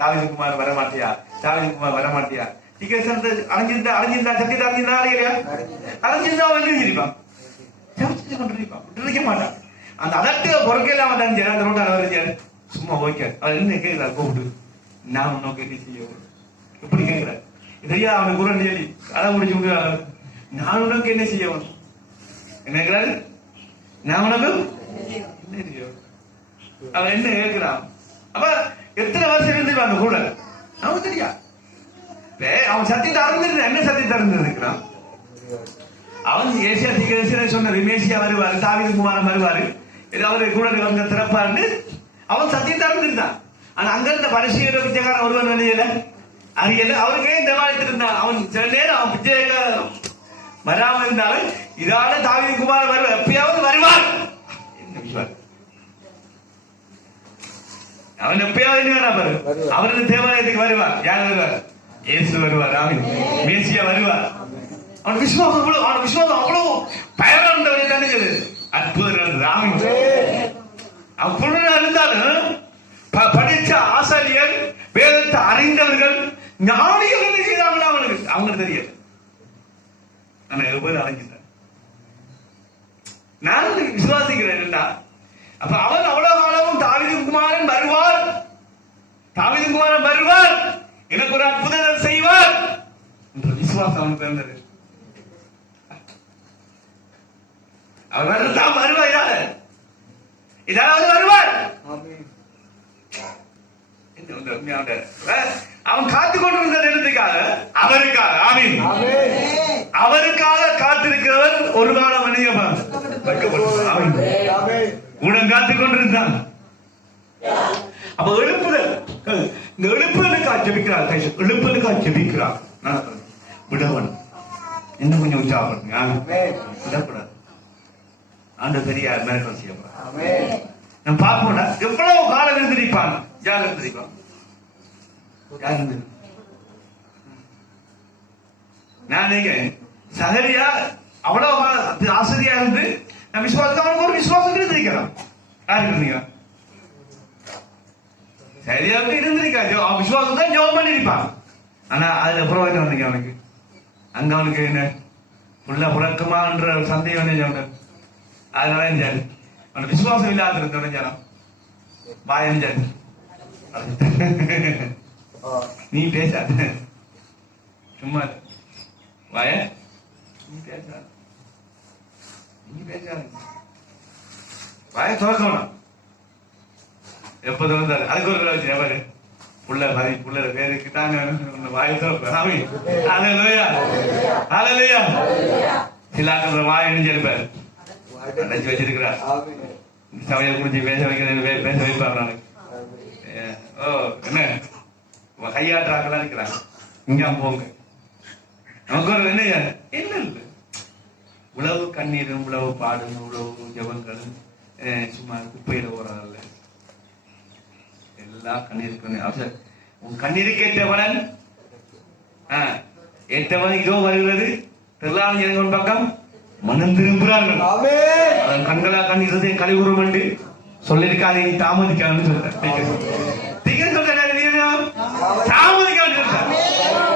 தாவீதுகுமார் வரமாட்டியா, தாவீதுகுமார் வரமாட்டியா, அடைஞ்சிருந்தா சத்தியத்தை அடைஞ்சிருந்தா இல்லையா, அடைஞ்சிருந்தா அவன் எழுதிருப்பான், ஜெபிச்சு கொண்டிருப்பான், விட்டுருக்க மாட்டான். அந்த அதட்டு பொறுக்கையில அவன் தான் அந்த ரோட்டால வருது சும்மா ஓகே. அவர் என்ன கேட்கிறார், கூப்பிட்டு நான் உனக்கு என்ன செய்ய எப்படி கேட்கிறார். இதையா அவனுக்கு கூட சொல்லி அதை முடிச்சு நான் உனக்கு என்ன செய்யணும் என்ன கேட்கிறாரு, நான் உனக்கு என்ன செய்ய. அவன் என்ன கேட்கிறான். அப்ப எத்தனை வருஷம் இருந்துருவாங்க கூட அவன் தெரியா. அவன் சத்தியத்தை அறிந்திருந்தான். என்ன சத்தியத்தை அறிந்திருக்கிறான். அவன் ஏசியா தீர்க்கதரிசி சொன்ன மேசியா வருவாரு, தாவீதுகுமாரன் வருவாரு, அவரு கூட வந்து திறப்பாருன்னு அவன் சத்தியத்தை அறிந்திருந்தான். ஆனா அங்க இருந்த பரிசீலனை பிச்சைக்காரன் ஒருவன் அறியல. அவருக்கே தேவாலயத்திருந்தான். அவன் சில நேரம் அவன் பிச்சைக்க வராம இருந்தாலும் இதால தாவீதுகுமாரன் வருவார், எப்பயாவது வருவார். அவன் எப்பயாவது பாரு, அவருக்கு தேவாலயத்துக்கு வருவார். யார் வருவார்? இயேசு வருவார், ஆமீன். மேசியா வருவார். அவன் விசுவாசம் அவ்வளவு பயணம் அற்புதம். ஆமீன். அவன் புலனா இருந்தாலும் படிச்ச ஆசிரியர், வேதத்தை அறிந்தவர்கள், ஞானிகள் என்ன செய்தாங்களா அவங்களுக்கு தெரியல. ஆனா எவ்வளவு அடைஞ்சிட்டார். நான் விசுவாசிக்கிறேன். அப்ப அவன் அவ்வளவு காலமும் தாவீதுகுமாரன் வருவார், தாவீதுகுமாரன் வருவார், எனக்கு ஒரு அற்புதத்தை செய்வார் என்ற விசுவாசம் அவனுக்கு இருந்தது. அவர் தான் வருவார், இதாவது வருவார். அவன் காத்துக் கொண்டிருந்த நேரத்துக்காக அவருக்காக, ஆமீன், அவருக்காக காத்திருக்கிறவர் ஒரு காலம் உடன் காத்துக் கொண்டிருந்தான். அப்ப எழுப்புதல், இந்த எழுப்புதலுக்காக ஜெபிக்கிறார், எழுப்புதலுக்காக ஜெபிக்கிறார். விடவன் இன்னும் கொஞ்சம் உற்சாகப்படுங்க, விடக்கூடாது. ஆண்டு பெரிய மிரட்டல் செய்யப்படும். நம்ம பார்ப்போம்னா எவ்வளவு காலம் இருந்திருப்பான். யார் இருந்திருப்பான்? யார் இருந்து? நான் நினைக்கிறேன் சகரியா அவ்வளவு ஆசிரியா இருந்து விசுவாசம், அவனுக்கு ஒரு விசுவாசம் இருந்திருக்கிறான். யார் இருந்தீங்க? சரியா இருந்திருக்கா, விசுவாசம் தான் ஜெபம் பண்ணிருப்பான். ஆனா அதுல புறவாக்கம் வந்தீங்க அவனுக்கு. அங்க அவனுக்கு என்ன புழக்கமான்ற சந்தேகம் வந்து அதனால இருந்தாரு. அவனுக்கு விசுவாசம் இல்லாத இருந்தோம் வாயஞ்சாரு. நீ பேசாத, சும்மா வாய நீ பேசாத, நீ பேசாத, வாய திறக்கணும். எப்ப திறந்தாரு அதுக்கு ஒரு வச்சு எவரு புள்ள மாதிரி புள்ள பேருக்கு தாங்க வாய திறப்பாரு. சிலாக்கள் வாய நெஞ்சிருப்பாரு, நினைச்சு வச்சிருக்கிறார். சமையல் குடிச்சு பேச வைக்கிறது, பேச வைப்பார். நாளைக்கு ஓ என்ன கையாற்றாக்கெல்லாம் இருக்கிறாங்க. இங்க போங்க, நமக்கு ஒரு என்ன என்ன இல்லை. உழவு கண்ணீரும் உழவு பாடும் உழவு ஜபங்கள் சும்மா குப்பையில போறதில்ல. எல்லா கண்ணீருக்கு அவசரம். உன் கண்ணீருக்கு ஏற்றவன் ஏற்றவன் இதோ வருகிறது. திருநாள் ஜனங்கள் பக்கம் மனம் திரும்புகிறார்கள். அதன் கண்களா கண்ணீரத்தை கழிவுறும் என்று சொல்லிருக்காது. நீ தாமதிக்கான்னு சொல்ற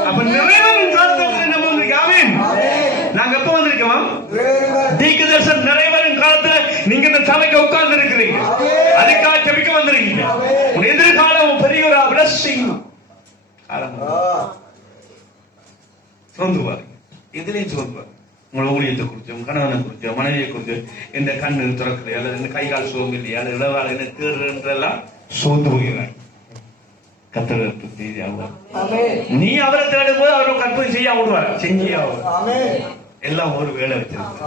அப்ப நிறைவேறும் காலத்தில் நம்ம வந்திருக்கோம். நாங்க எப்ப வந்திருக்கோம்? தீர்க்கதரிசனம் நிறைவேறும் காலத்துல நீங்க இந்த சபைக்கு உட்கார்ந்து இருக்கிறீங்க, அதுக்காக ஜெபிக்க வந்திருக்கீங்க. உன் எதிர்காலம் பெரிய ஒரு பிளஸிங். சோர்ந்துவாரு, எதுலையும் சோர்ந்துவாரு. உங்களோட ஊழியத்தை குறிச்சு, உங்க கணவனை குறிச்சு, மனைவியை குறிச்சு, இந்த கண்ணு திறக்குது அல்லது இந்த கை கால் சோம்பு இல்லையா, அல்லது இடவாள் என்ன தேடுறதெல்லாம் சோர்ந்து போகிறாங்க. கத்தருக்கு செய்தி நீ அவரை தேடும் போது அவரை கற்பனை செய்ய விடுவார், செஞ்சியா எல்லாம் ஒரு வேலை வச்சிருக்க.